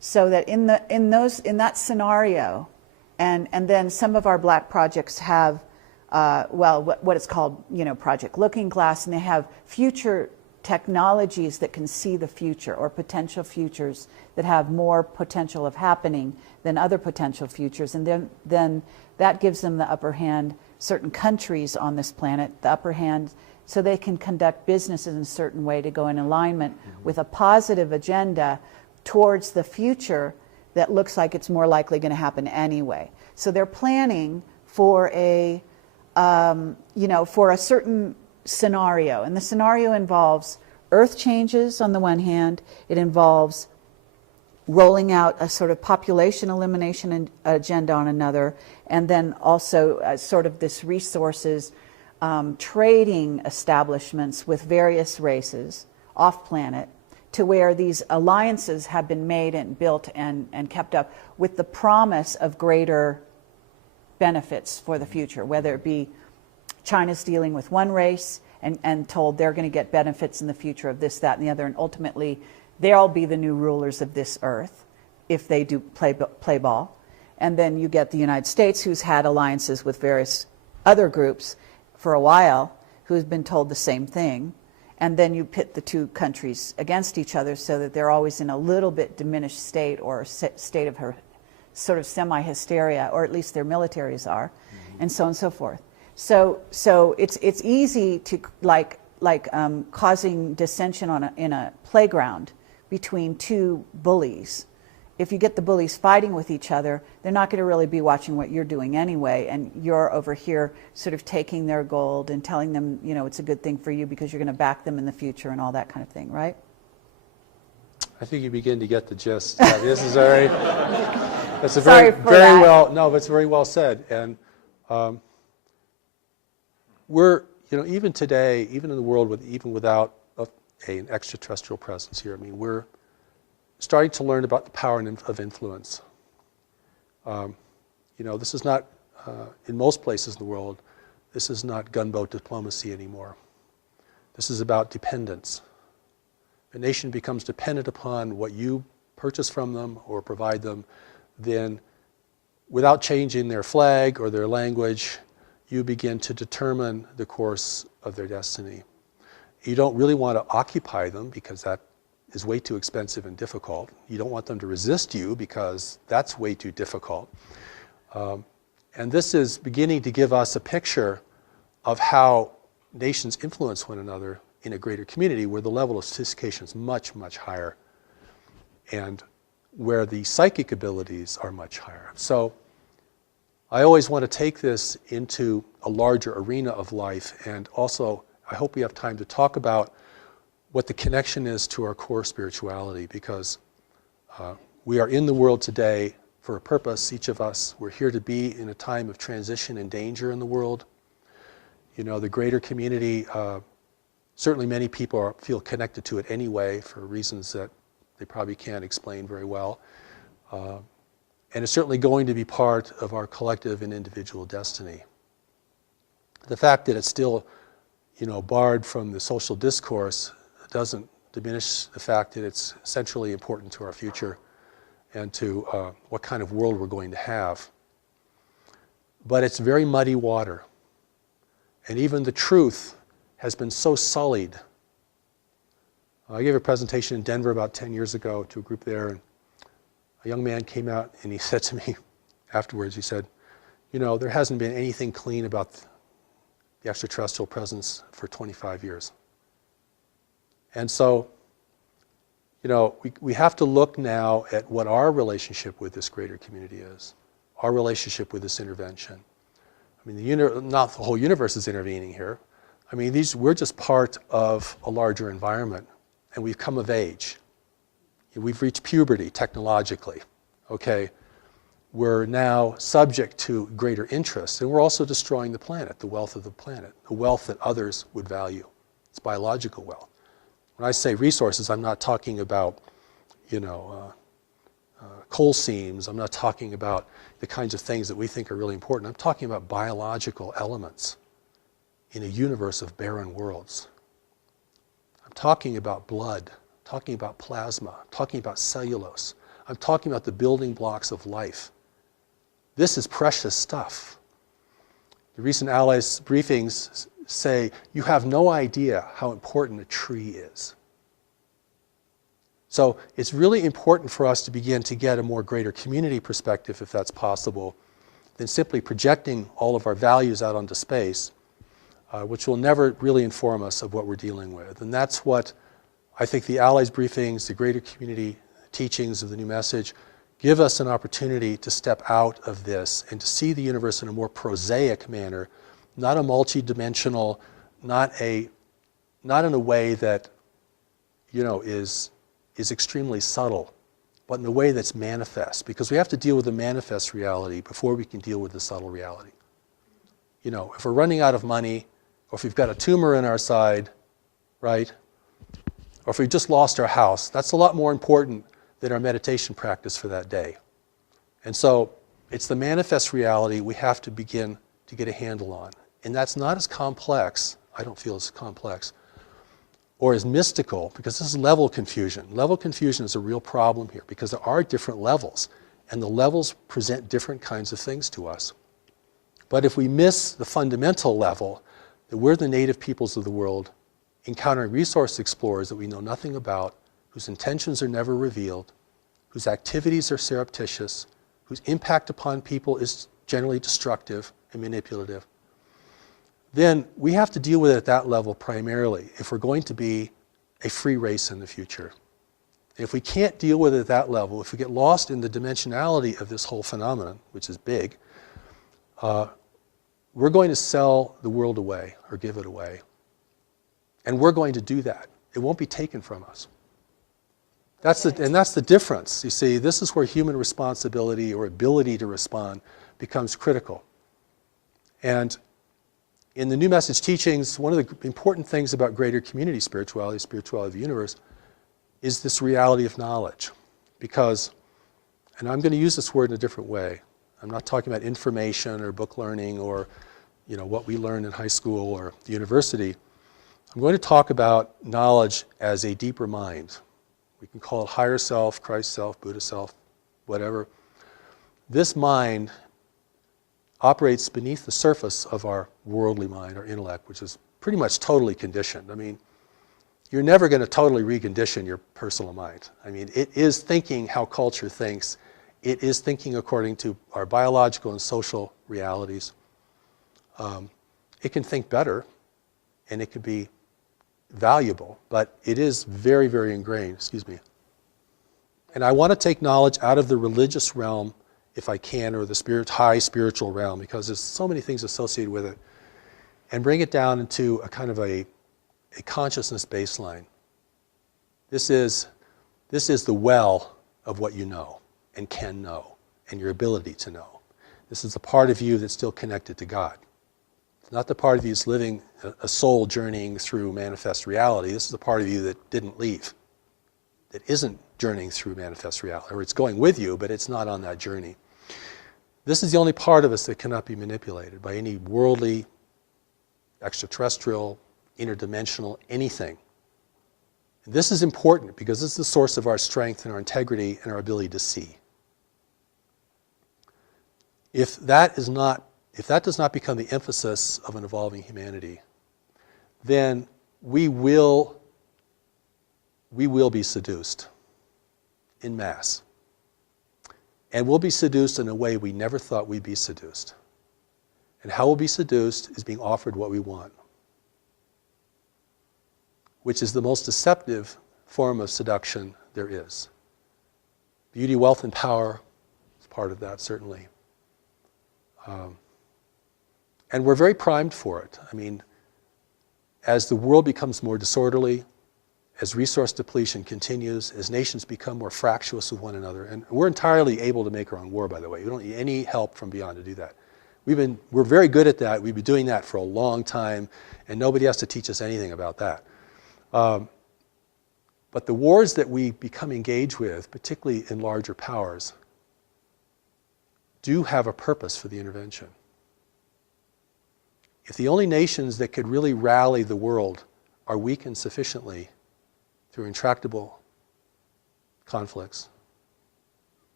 So that in that scenario, and then some of our black projects have, what it's called, Project Looking Glass, and they have future technologies that can see the future, or potential futures that have more potential of happening than other potential futures, and then that gives them the upper hand. Certain countries on this planet, the upper hand, so they can conduct businesses in a certain way to go in alignment with a positive agenda towards the future that looks like it's more likely going to happen anyway. So they're planning for for a certain scenario, and the scenario involves Earth changes on the one hand. It involves rolling out a sort of population elimination agenda on another, and then also sort of this resources trading establishments with various races off planet, to where these alliances have been made and built and kept up with the promise of greater benefits for the future, whether it be China's dealing with one race and told they're going to get benefits in the future of this, that, and the other, and ultimately they'll be the new rulers of this earth if they do play ball. And then you get the United States, who's had alliances with various other groups for a while, who's been told the same thing. And then you pit the two countries against each other so that they're always in a little bit diminished state, or state of sort of semi-hysteria, or at least their militaries are, and so on and so forth. So it's easy to causing dissension in a playground between two bullies. If you get the bullies fighting with each other, they're not going to really be watching what you're doing anyway, and you're over here sort of taking their gold and telling them, it's a good thing for you because you're going to back them in the future and all that kind of thing, right? I think you begin to get the gist. This is very, that's a Sorry very, for very that. well, no, but it's very well said. And we're, even today, even in the world even without an extraterrestrial presence here, we're starting to learn about the power of influence. This is not, in most places in the world, this is not gunboat diplomacy anymore. This is about dependence. A nation becomes dependent upon what you purchase from them or provide them, then without changing their flag or their language, you begin to determine the course of their destiny. You don't really want to occupy them because that is way too expensive and difficult. You don't want them to resist you because that's way too difficult. And this is beginning to give us a picture of how nations influence one another in a greater community, where the level of sophistication is much, much higher, and where the psychic abilities are much higher. So I always want to take this into a larger arena of life, and also I hope we have time to talk about what the connection is to our core spirituality, because we are in the world today for a purpose, each of us. We're here to be in a time of transition and danger in the world. The greater community, certainly many people feel connected to it anyway for reasons that they probably can't explain very well. And it's certainly going to be part of our collective and individual destiny. The fact that it's still, barred from the social discourse doesn't diminish the fact that it's centrally important to our future and to what kind of world we're going to have. But it's very muddy water. And even the truth has been so sullied. I gave a presentation in Denver about 10 years ago to a group there, and a young man came out and he said to me afterwards, he said, there hasn't been anything clean about the extraterrestrial presence for 25 years. And so, we have to look now at what our relationship with this greater community is, our relationship with this intervention. Not the whole universe is intervening here. We're just part of a larger environment, and we've come of age. We've reached puberty technologically, okay? We're now subject to greater interests, and we're also destroying the planet, the wealth of the planet, the wealth that others would value. It's biological wealth. When I say resources, I'm not talking about, coal seams. I'm not talking about the kinds of things that we think are really important. I'm talking about biological elements in a universe of barren worlds. I'm talking about blood, talking about plasma, talking about cellulose. I'm talking about the building blocks of life. This is precious stuff. The recent Allies briefings say, you have no idea how important a tree is. So it's really important for us to begin to get a more greater community perspective, if that's possible, than simply projecting all of our values out onto space, which will never really inform us of what we're dealing with. And that's what I think the Allies briefings, the greater community teachings of the new message, give us an opportunity to step out of this and to see the universe in a more prosaic manner, not a multi-dimensional, not in a way that, is extremely subtle, but in a way that's manifest, because we have to deal with the manifest reality before we can deal with the subtle reality. If we're running out of money, or if we've got a tumor in our side, right, or if we've just lost our house, that's a lot more important than our meditation practice for that day. And so it's the manifest reality we have to begin to get a handle on. And that's not as complex, I don't feel as complex, or as mystical, because this is level confusion. Level confusion is a real problem here, because there are different levels, and the levels present different kinds of things to us. But if we miss the fundamental level, that we're the native peoples of the world, encountering resource explorers that we know nothing about, whose intentions are never revealed, whose activities are surreptitious, whose impact upon people is generally destructive and manipulative, then we have to deal with it at that level primarily if we're going to be a free race in the future. If we can't deal with it at that level, if we get lost in the dimensionality of this whole phenomenon, which is big, we're going to sell the world away or give it away. And we're going to do that. It won't be taken from us. That's the difference. You see, this is where human responsibility or ability to respond becomes critical. And in the New Message teachings, one of the important things about greater community spirituality of the universe, is this reality of knowledge. Because, and I'm going to use this word in a different way. I'm not talking about information or book learning or what we learn in high school or the university. I'm going to talk about knowledge as a deeper mind. We can call it higher self, Christ self, Buddha self, whatever. This mind operates beneath the surface of our worldly mind, our intellect, which is pretty much totally conditioned. I mean, you're never going to totally recondition your personal mind. I mean, it is thinking how culture thinks. It is thinking according to our biological and social realities. It can think better, and it can be valuable, but it is very, very ingrained, And I want to take knowledge out of the religious realm, if I can, or the high spiritual realm, because there's so many things associated with it, and bring it down into a kind of a consciousness baseline. This is the well of what you know and can know, and your ability to know. This is the part of you that's still connected to God. It's not the part of you that's living a soul journeying through manifest reality. This is the part of you that didn't leave, that isn't journeying through manifest reality, or it's going with you, but it's not on that journey. This is the only part of us that cannot be manipulated by any worldly, extraterrestrial, interdimensional, anything. And this is important because this is the source of our strength and our integrity and our ability to see. If that does not become the emphasis of an evolving humanity, then we will be seduced en masse. And we'll be seduced in a way we never thought we'd be seduced. And how we'll be seduced is being offered what we want, which is the most deceptive form of seduction there is. Beauty, wealth, and power is part of that, certainly. And we're very primed for it. I mean, as the world becomes more disorderly, as resource depletion continues, as nations become more fractious with one another, and we're entirely able to make our own war, by the way. We don't need any help from beyond to do that. We're very good at that. We've been doing that for a long time, and nobody has to teach us anything about that. But the wars that we become engaged with, particularly in larger powers, do have a purpose for the intervention. If the only nations that could really rally the world are weakened sufficiently through intractable conflicts,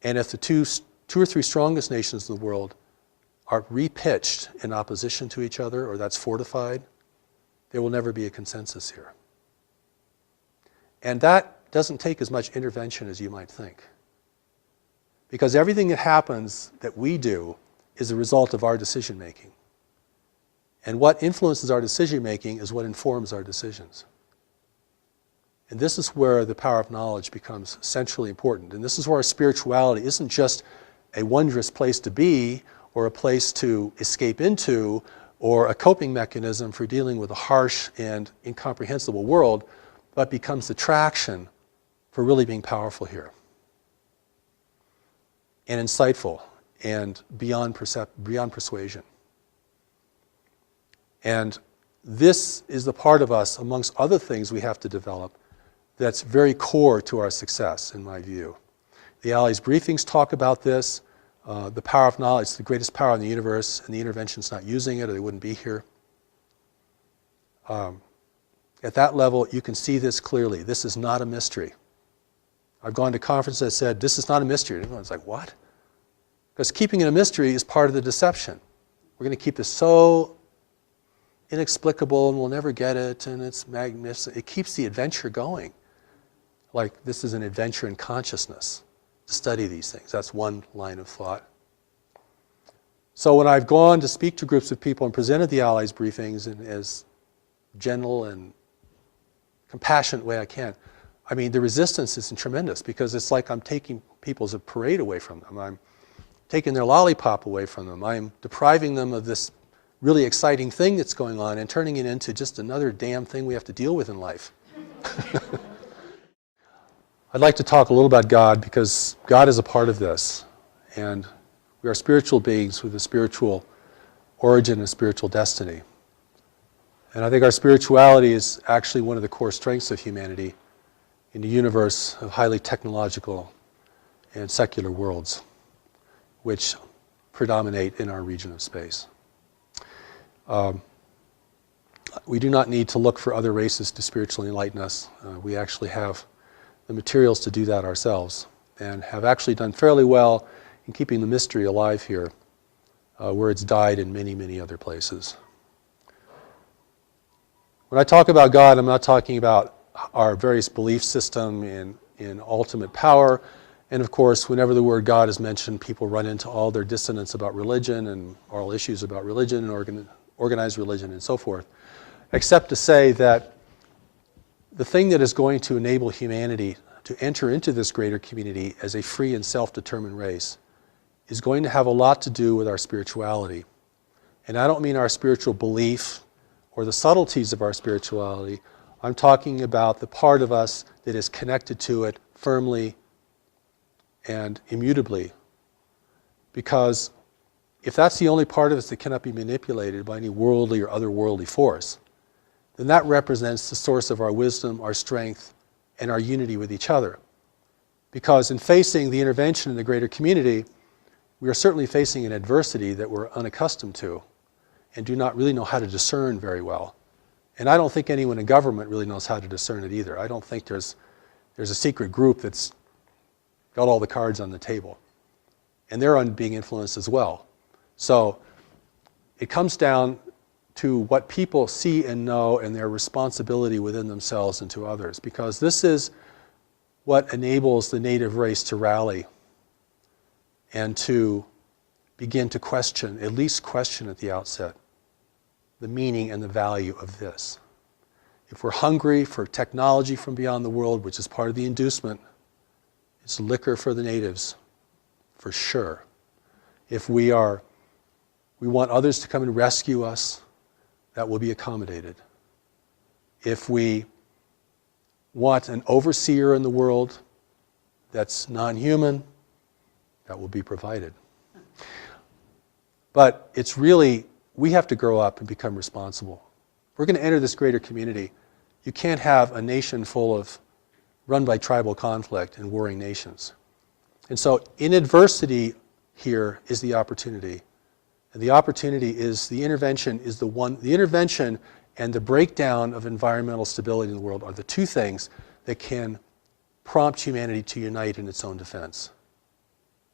And if the two or three strongest nations in the world are repitched in opposition to each other, or that's fortified, there will never be a consensus here. And that doesn't take as much intervention as you might think. Because everything that happens that we do is a result of our decision making. And what influences our decision making is what informs our decisions. And this is where the power of knowledge becomes centrally important. And this is where our spirituality isn't just a wondrous place to be, or a place to escape into, or a coping mechanism for dealing with a harsh and incomprehensible world, but becomes the traction for really being powerful here. And insightful, and beyond persuasion. And this is the part of us, amongst other things we have to develop, that's very core to our success, in my view. The Allies briefings talk about this. The power of knowledge, the greatest power in the universe, and the intervention's not using it, or they wouldn't be here. At that level, you can see this clearly. This is not a mystery. I've gone to conferences that said, this is not a mystery. And everyone's like, what? Because keeping it a mystery is part of the deception. We're going to keep this so inexplicable, and we'll never get it, and it's magnificent. It keeps the adventure going. Like, this is an adventure in consciousness, to study these things. That's one line of thought. So when I've gone to speak to groups of people and presented the Allies briefings in as gentle and compassionate way I can, I mean, the resistance is tremendous, because it's like I'm taking people's parade away from them. I'm taking their lollipop away from them. I'm depriving them of this really exciting thing that's going on and turning it into just another damn thing we have to deal with in life. I'd like to talk a little about God, because God is a part of this. And we are spiritual beings with a spiritual origin and spiritual destiny. And I think our spirituality is actually one of the core strengths of humanity in a universe of highly technological and secular worlds, which predominate in our region of space. We do not need to look for other races to spiritually enlighten us. We actually have the materials to do that ourselves, and have actually done fairly well in keeping the mystery alive here, where it's died in many, many other places. When I talk about God, I'm not talking about our various belief system in ultimate power. And of course, whenever the word God is mentioned, people run into all their dissonance about religion and all issues about religion and organized religion and so forth, except to say that the thing that is going to enable humanity to enter into this greater community as a free and self-determined race is going to have a lot to do with our spirituality. And I don't mean our spiritual belief or the subtleties of our spirituality. I'm talking about the part of us that is connected to it firmly and immutably. Because if that's the only part of us that cannot be manipulated by any worldly or otherworldly force, then that represents the source of our wisdom, our strength, and our unity with each other. Because in facing the intervention in the greater community, we are certainly facing an adversity that we're unaccustomed to and do not really know how to discern very well. And I don't think anyone in government really knows how to discern it either. I don't think there's a secret group that's got all the cards on the table. And they're being influenced as well. So it comes down to what people see and know and their responsibility within themselves and to others, because this is what enables the native race to rally and to begin to question, at least question at the outset, the meaning and the value of this. If we're hungry for technology from beyond the world, which is part of the inducement, it's liquor for the natives, for sure. If we want others to come and rescue us, that will be accommodated. If we want an overseer in the world that's non-human, that will be provided. But it's really, we have to grow up and become responsible. If we're going to enter this greater community, you can't have a nation full of run by tribal conflict and warring nations. And so in adversity here is the opportunity. And the opportunity is the intervention and the breakdown of environmental stability in the world are the two things that can prompt humanity to unite in its own defense.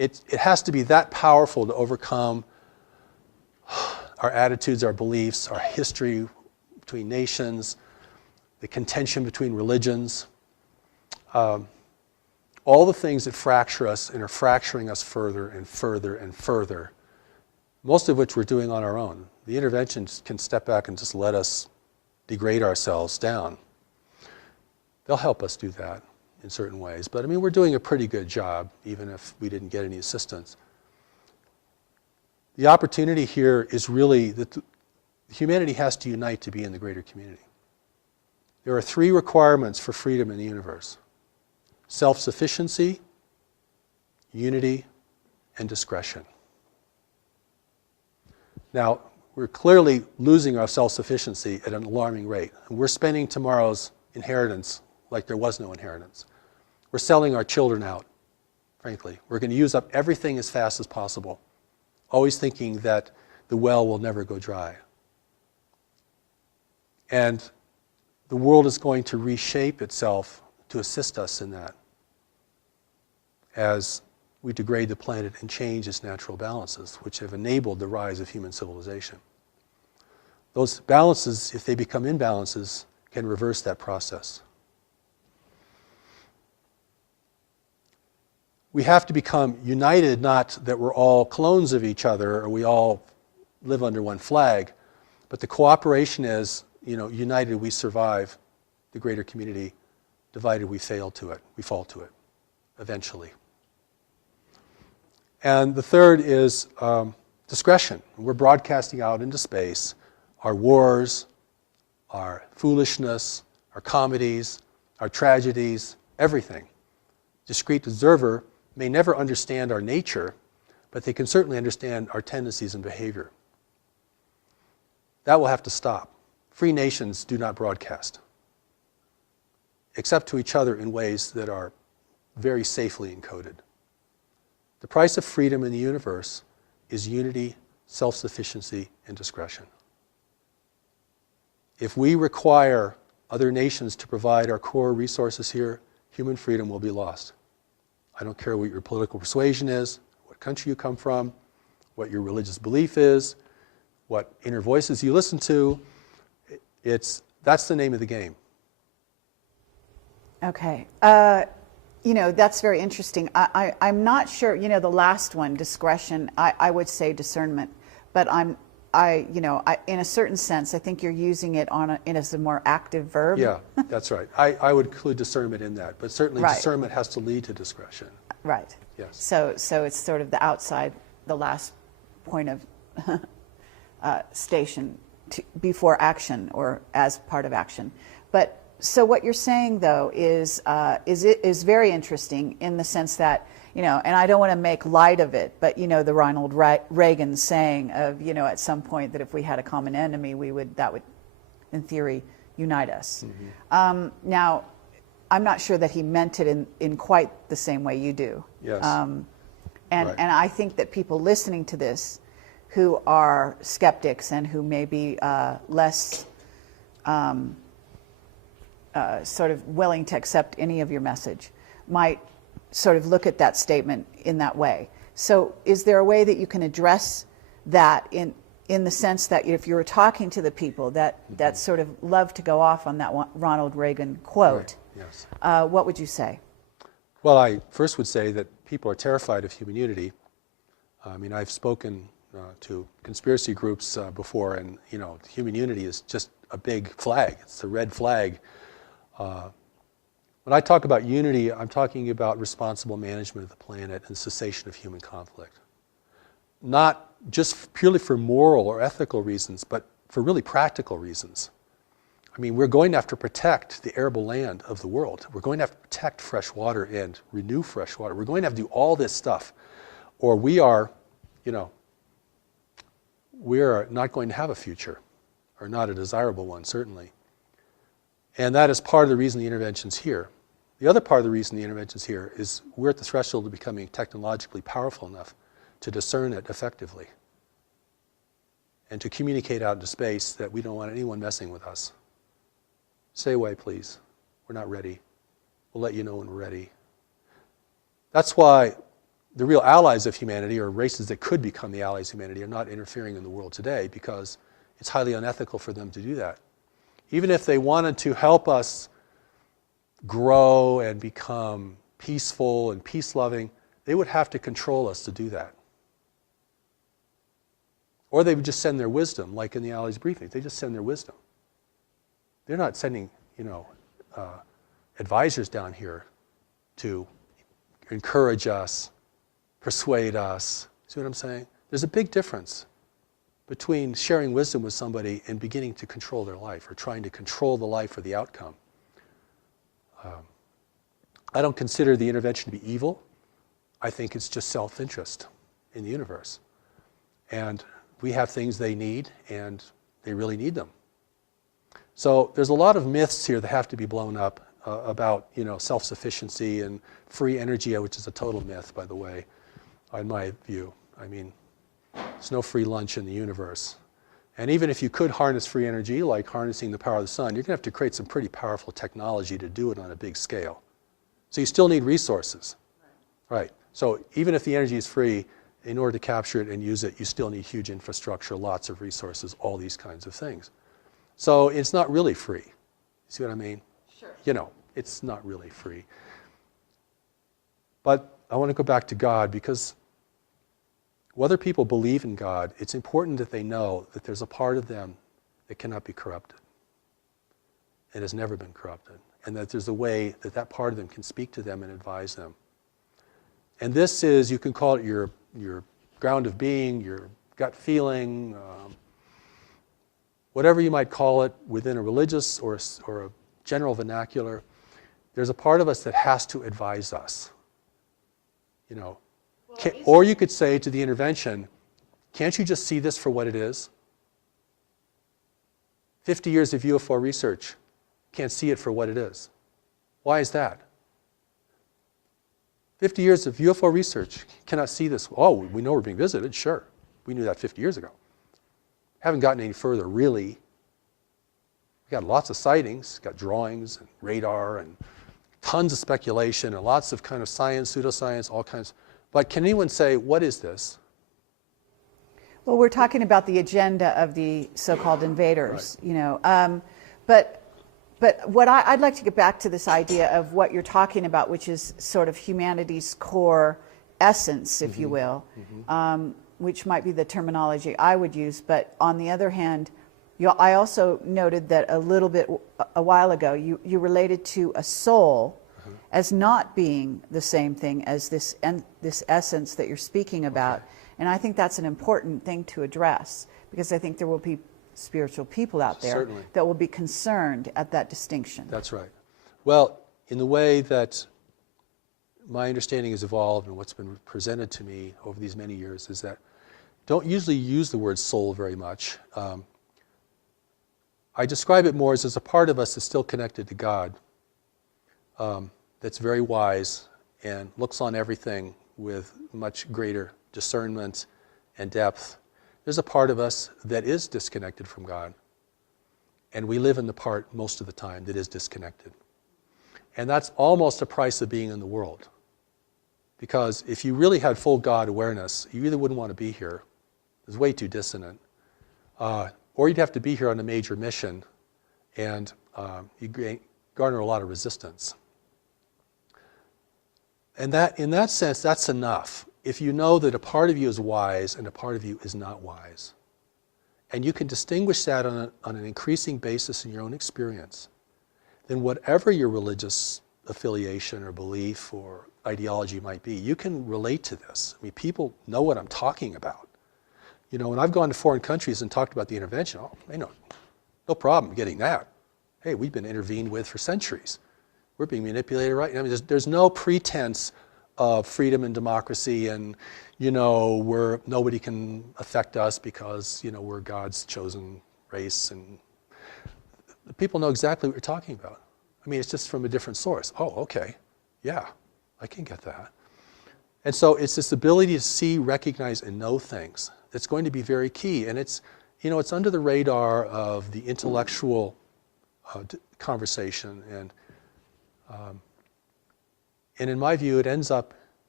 it has to be that powerful to overcome our attitudes, our beliefs, our history between nations, the contention between religions, all the things that fracture us and are fracturing us further and further and further, most of which we're doing on our own. The interventions can step back and just let us degrade ourselves down. They'll help us do that in certain ways. But I mean, we're doing a pretty good job, even if we didn't get any assistance. The opportunity here is really that humanity has to unite to be in the greater community. There are 3 requirements for freedom in the universe: self-sufficiency, unity, and discretion. Now, we're clearly losing our self-sufficiency at an alarming rate. And we're spending tomorrow's inheritance like there was no inheritance. We're selling our children out, frankly. We're going to use up everything as fast as possible, always thinking that the well will never go dry. And the world is going to reshape itself to assist us in that as we degrade the planet and change its natural balances, which have enabled the rise of human civilization. Those balances, if they become imbalances, can reverse that process. We have to become united, not that we're all clones of each other or we all live under one flag, but the cooperation is, united we survive the greater community, divided we fail to it, we fall to it, eventually. And the third is discretion. We're broadcasting out into space our wars, our foolishness, our comedies, our tragedies, everything. Discrete observer may never understand our nature, but they can certainly understand our tendencies and behavior. That will have to stop. Free nations do not broadcast, except to each other in ways that are very safely encoded. The price of freedom in the universe is unity, self-sufficiency, and discretion. If we require other nations to provide our core resources here, human freedom will be lost. I don't care what your political persuasion is, what country you come from, what your religious belief is, what inner voices you listen to. That's the name of the game. Okay. That's very interesting. I'm not sure, the last one, discretion, I would say discernment, but in a certain sense, I think you're using it as a more active verb. Yeah, that's right. I would include discernment in that, but certainly Right. discernment has to lead to discretion. Right. Yes. So it's sort of the outside, the last point of station before action or as part of action. But so what you're saying though is very interesting in the sense that, and I don't want to make light of it, but the Ronald Reagan saying of, at some point that if we had a common enemy, that would in theory unite us. Mm-hmm. Now, I'm not sure that he meant it in quite the same way you do. Yes. And Right. and I think that people listening to this who are skeptics and who may be less sort of willing to accept any of your message might sort of look at that statement in that way. So is there a way that you can address that in the sense that if you were talking to the people that sort of love to go off on that Ronald Reagan quote, Right. Yes. What would you say? Well, I first would say that people are terrified of human unity. I mean, I've spoken to conspiracy groups before, and human unity is just a big flag. It's a red flag. When I talk about unity, I'm talking about responsible management of the planet and cessation of human conflict. Not just purely for moral or ethical reasons, but for really practical reasons. I mean, we're going to have to protect the arable land of the world. We're going to have to protect fresh water and renew fresh water. We're going to have to do all this stuff, or we are not going to have a future, or not a desirable one, certainly. And that is part of the reason the intervention's here. The other part of the reason the intervention's here is we're at the threshold of becoming technologically powerful enough to discern it effectively and to communicate out into space that we don't want anyone messing with us. Stay away, please. We're not ready. We'll let you know when we're ready. That's why the real allies of humanity, or races that could become the allies of humanity, are not interfering in the world today because it's highly unethical for them to do that. Even if they wanted to help us grow and become peaceful and peace-loving, they would have to control us to do that. Or they would just send their wisdom, like in the Allies briefing. They just send their wisdom. They're not sending, advisors down here to encourage us, persuade us. See what I'm saying? There's a big difference between sharing wisdom with somebody and beginning to control their life, or trying to control the life or the outcome. I don't consider the intervention to be evil. I think it's just self-interest in the universe. And we have things they need, and they really need them. So there's a lot of myths here that have to be blown up about, self-sufficiency and free energy, which is a total myth, by the way, in my view. I mean, there's no free lunch in the universe. And even if you could harness free energy, like harnessing the power of the sun, you're going to have to create some pretty powerful technology to do it on a big scale. So you still need resources. Right. So even if the energy is free, in order to capture it and use it, you still need huge infrastructure, lots of resources, all these kinds of things. So it's not really free. See what I mean? Sure. It's not really free. But I want to go back to God, because whether people believe in God, it's important that they know that there's a part of them that cannot be corrupted and has never been corrupted, and that there's a way that that part of them can speak to them and advise them. And this is, you can call it your ground of being, your gut feeling, whatever you might call it within a religious or a general vernacular. There's a part of us that has to advise us. Or you could say to the intervention, can't you just see this for what it is? 50 years of UFO research, can't see it for what it is. Why is that? 50 years of UFO research cannot see this. Oh, we know we're being visited, sure. We knew that 50 years ago. Haven't gotten any further, really. We got lots of sightings, got drawings and radar and tons of speculation and lots of kind of science, pseudoscience, all kinds. But can anyone say, what is this? Well, we're talking about the agenda of the so-called invaders, right. But what I'd like to get back to this idea of what you're talking about, which is sort of humanity's core essence, if you will, which might be the terminology I would use. But on the other hand, I also noted that a while ago, you related to a soul as not being the same thing as this essence that you're speaking about. Okay. And I think that's an important thing to address, because I think there will be spiritual people out there Certainly. That will be concerned at that distinction. That's right. Well, in the way that my understanding has evolved and what's been presented to me over these many years is that don't usually use the word soul very much. I describe it more as a part of us that's still connected to God, that's very wise and looks on everything with much greater discernment and depth. There's a part of us that is disconnected from God, and we live in the part most of the time that is disconnected. And that's almost the price of being in the world. Because if you really had full God awareness, you either wouldn't want to be here, it's way too dissonant, or you'd have to be here on a major mission, and you garner a lot of resistance. And that, in that sense, that's enough. If you know that a part of you is wise and a part of you is not wise, and you can distinguish that on an increasing basis in your own experience, then whatever your religious affiliation or belief or ideology might be, you can relate to this. I mean, people know what I'm talking about. When I've gone to foreign countries and talked about the intervention, they know, no problem getting that. Hey, we've been intervened with for centuries. We're being manipulated, right? I mean, there's no pretense of freedom and democracy and, where nobody can affect us because, we're God's chosen race. And the people know exactly what you're talking about. I mean, it's just from a different source. Oh, okay. Yeah, I can get that. And so it's this ability to see, recognize, and know things that's going to be very key. And it's, it's under the radar of the intellectual conversation. And in my view, it ends up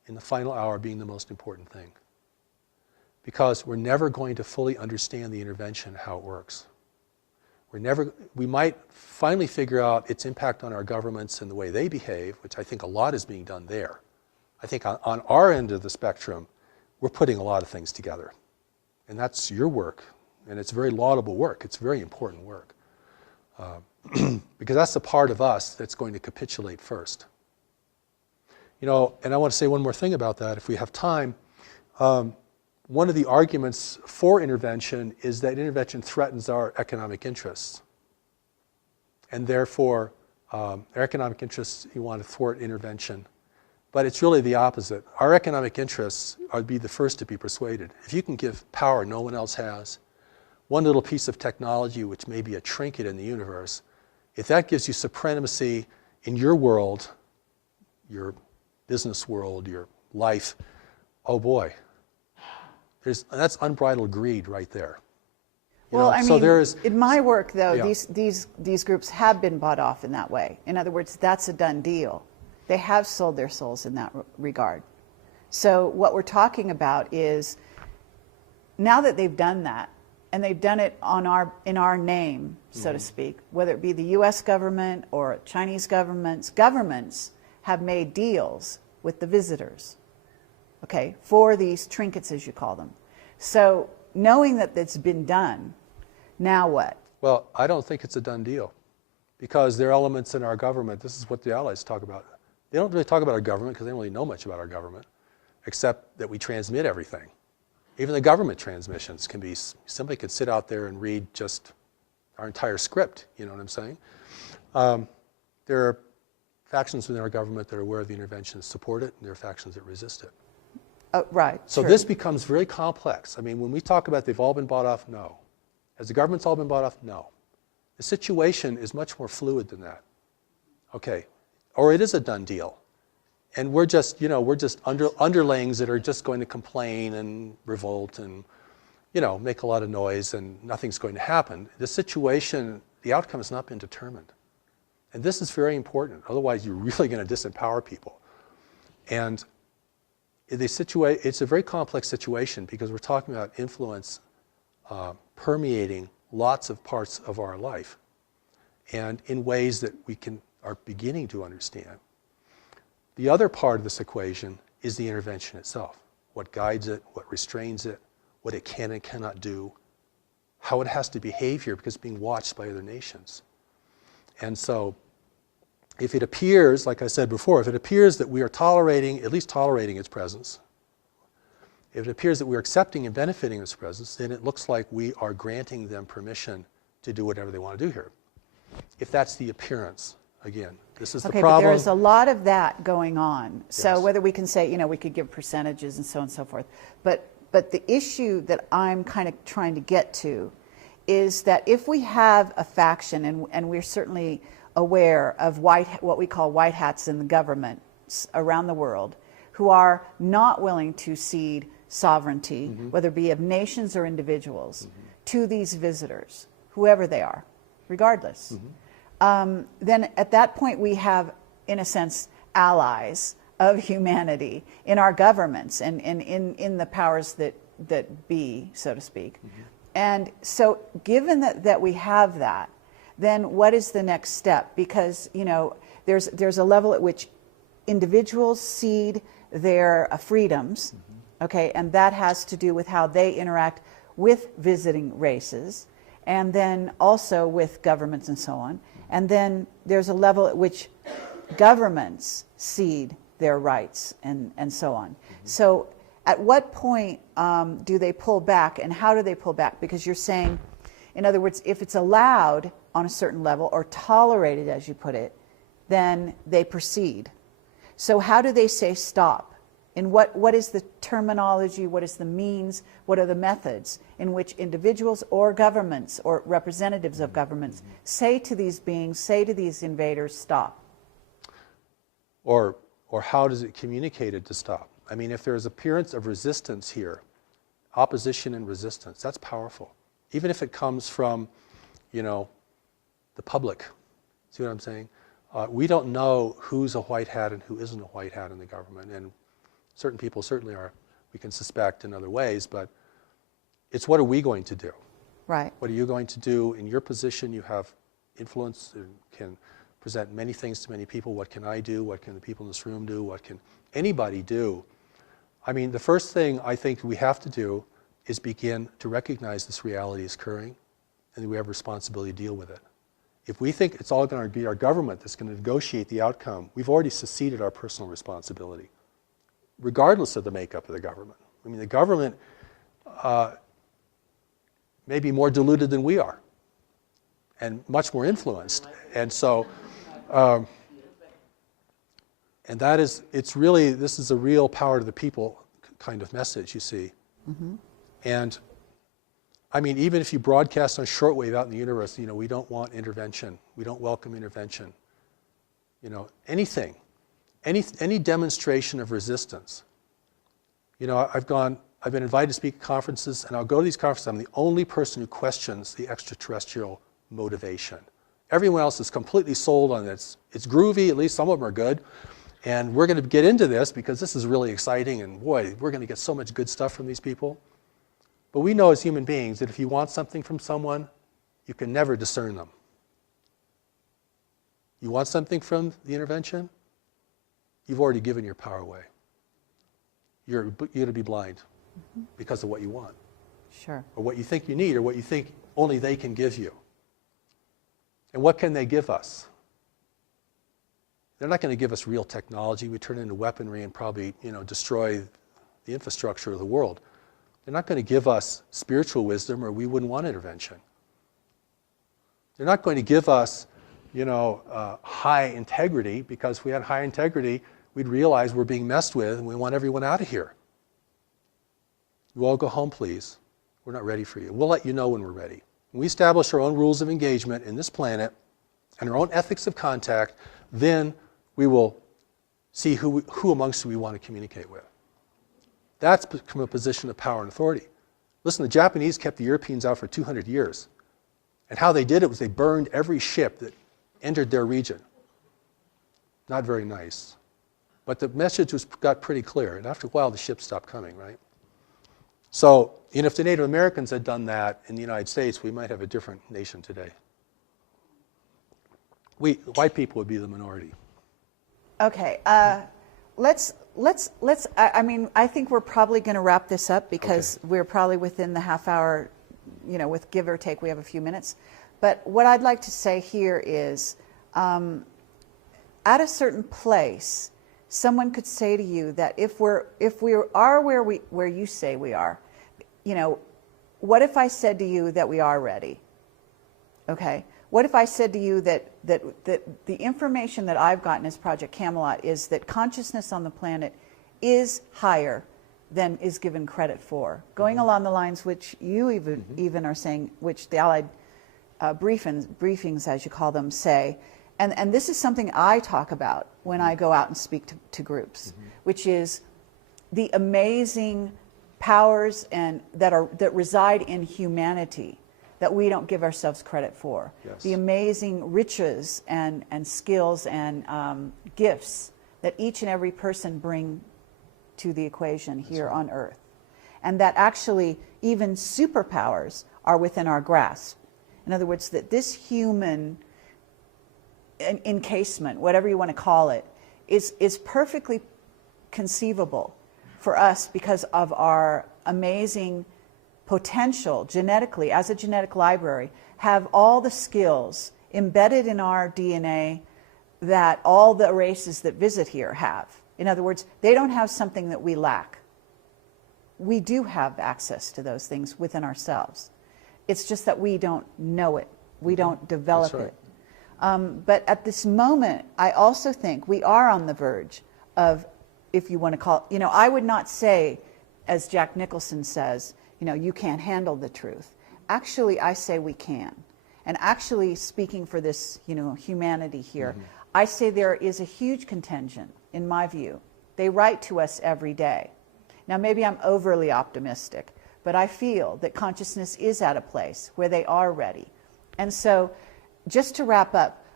in the final hour being the most important thing. Because we're never going to fully understand the intervention, how it works. We might finally figure out its impact on our governments and the way they behave, which I think a lot is being done there. I think on our end of the spectrum, we're putting a lot of things together. And that's your work, and it's very laudable work. It's very important work. Because that's the part of us that's going to capitulate first. You know, and I want to say one more thing about that, if we have time. One of the arguments for intervention is that intervention threatens our economic interests. And therefore, our economic interests, you want to thwart intervention. But it's really the opposite. Our economic interests would be the first to be persuaded. If you can give power no one else has, one little piece of technology, which may be a trinket in the universe, if that gives you supremacy in your world, your business world, your life, oh boy. That's unbridled greed right there. Well, I mean, so in my work, though, yeah. these groups have been bought off in that way. In other words, that's a done deal. They have sold their souls in that regard. So what we're talking about is, now that they've done that, and they've done it in our name, so to speak, whether it be the U.S. government or Chinese governments have made deals with the visitors, okay, for these trinkets, as you call them. So knowing that it's been done, now what? Well, I don't think it's a done deal, because there are elements in our government, this is what the Allies talk about. They don't really talk about our government because they don't really know much about our government, except that we transmit everything. Even the government transmissions can be, somebody could sit out there and read just our entire script, you know what I'm saying? There are factions within our government that are aware of the intervention, support it, and there are factions that resist it. Right. So true. this becomes very complex. I mean, when we talk about they've all been bought off, no. Has the government's all been bought off? No. The situation is much more fluid than that. Okay. Or it is a done deal. And we're just, you know, underlings that are just going to complain and revolt and, you know, make a lot of noise and nothing's going to happen. The situation, the outcome has not been determined. And this is very important. Otherwise, you're really going to disempower people. And it's a very complex situation because we're talking about influence permeating lots of parts of our life and in ways that we are beginning to understand. The other part of this equation is the intervention itself. What guides it, what restrains it, what it can and cannot do, how it has to behave here because it's being watched by other nations. And so if it appears, like I said before, if it appears that we are at least tolerating its presence, if it appears that we're accepting and benefiting its presence, then it looks like we are granting them permission to do whatever they want to do here. If that's the appearance, again, this is the problem. Okay, but there's a lot of that going on. So Yes. whether we can say, you know, we could give percentages and so on and so forth, but the issue that I'm kind of trying to get to is that if we have a faction, and we're certainly aware of what we call white hats in the government around the world, who are not willing to cede sovereignty, whether it be of nations or individuals, to these visitors, whoever they are, regardless. Then at that point we have, in a sense, allies of humanity in our governments and in the powers that be, so to speak. And so given that we have that, then what is the next step? Because, you know, there's a level at which individuals cede their freedoms, okay, and that has to do with how they interact with visiting races, and then also with governments and so on. And then there's a level at which governments cede their rights and so on. So at what point do they pull back, and how do they pull back? Because you're saying, in other words, if it's allowed on a certain level or tolerated, as you put it, then they proceed. So how do they say stop? And what is the terminology, what is the means, what are the methods in which individuals or governments or representatives of governments say to these beings, say to these invaders, stop? Or how does it communicate it to stop? I mean, if there's appearance of resistance here, opposition and resistance, that's powerful. Even if it comes from, you know, the public. See what I'm saying? We don't know who's a white hat and who isn't a white hat in the government. And Certain people certainly are, we can suspect in other ways, but it's what are we going to do? Right. What are you going to do? In your position, you have influence and can present many things to many people. What can I do? What can the people in this room do? What can anybody do? I mean, the first thing I think we have to do is begin to recognize this reality is occurring and that we have a responsibility to deal with it. If we think it's all going to be our government that's going to negotiate the outcome, we've already seceded our personal responsibility, regardless of the makeup of the government. I mean, the government may be more diluted than we are and much more influenced. And so, and that is, it's really, this is a real power to the people kind of message, you see. Mm-hmm. And I mean, even if you broadcast on shortwave out in the universe, you know, we don't want intervention. We don't welcome intervention. You know, anything, any demonstration of resistance. You know, I've been invited to speak at conferences, and I'll go to these conferences. I'm the only person who questions the extraterrestrial motivation. Everyone else is completely sold on it. It's groovy, at least some of them are good. And we're going to get into this because this is really exciting, and boy, we're going to get so much good stuff from these people. But we know as human beings that if you want something from someone, you can never discern them. You want something from the intervention? You've already given your power away. You're going to be blind because of what you want. Sure. Or what you think you need, or what you think only they can give you. And what can they give us? They're not going to give us real technology. We turn it into weaponry and probably, you know, destroy the infrastructure of the world. They're not going to give us spiritual wisdom, or we wouldn't want intervention. They're not going to give us, you know, high integrity, because if we had high integrity, we'd realize we're being messed with and we want everyone out of here. You all go home, please. We're not ready for you. We'll let you know when we're ready. When we establish our own rules of engagement in this planet and our own ethics of contact, then we will see who amongst you we want to communicate with. That's become a position of power and authority. Listen, the Japanese kept the Europeans out for 200 years. And how they did it was they burned every ship that entered their region. Not very nice. But the message got pretty clear. And after a while, the ships stopped coming, right? So, you know, if the Native Americans had done that in the United States, we might have a different nation today. White people would be the minority. Okay. Let's. I mean, I think we're probably going to wrap this up because we're probably within the half hour. You know, with give or take, we have a few minutes. But what I'd like to say here is, at a certain place, someone could say to you that if we are where you say we are, you know, what if I said to you that we are ready? Okay. What if I said to you that the information that I've gotten as Project Camelot is that consciousness on the planet is higher than is given credit for, going along the lines which you even are saying, which the Allied briefings, as you call them, say. And this is something I talk about when I go out and speak to groups, which is the amazing powers that reside in humanity that we don't give ourselves credit for. Yes. The amazing riches and skills and gifts that each and every person bring to the equation here on Earth. And that actually even superpowers are within our grasp. In other words, that this human encasement, whatever you want to call it, is perfectly conceivable for us because of our amazing potential genetically, as a genetic library, have all the skills embedded in our DNA that all the races that visit here have. In other words, they don't have something that we lack. We do have access to those things within ourselves. It's just that we don't know it. We don't develop it. But at this moment, I also think we are on the verge of, if you want to call it, you know, I would not say, as Jack Nicholson says, you know, you can't handle the truth. Actually, I say we can. And actually, speaking for this, you know, humanity here, I say there is a huge contingent, in my view. They write to us every day. Now, maybe I'm overly optimistic, but I feel that consciousness is at a place where they are ready. And so, just to wrap up,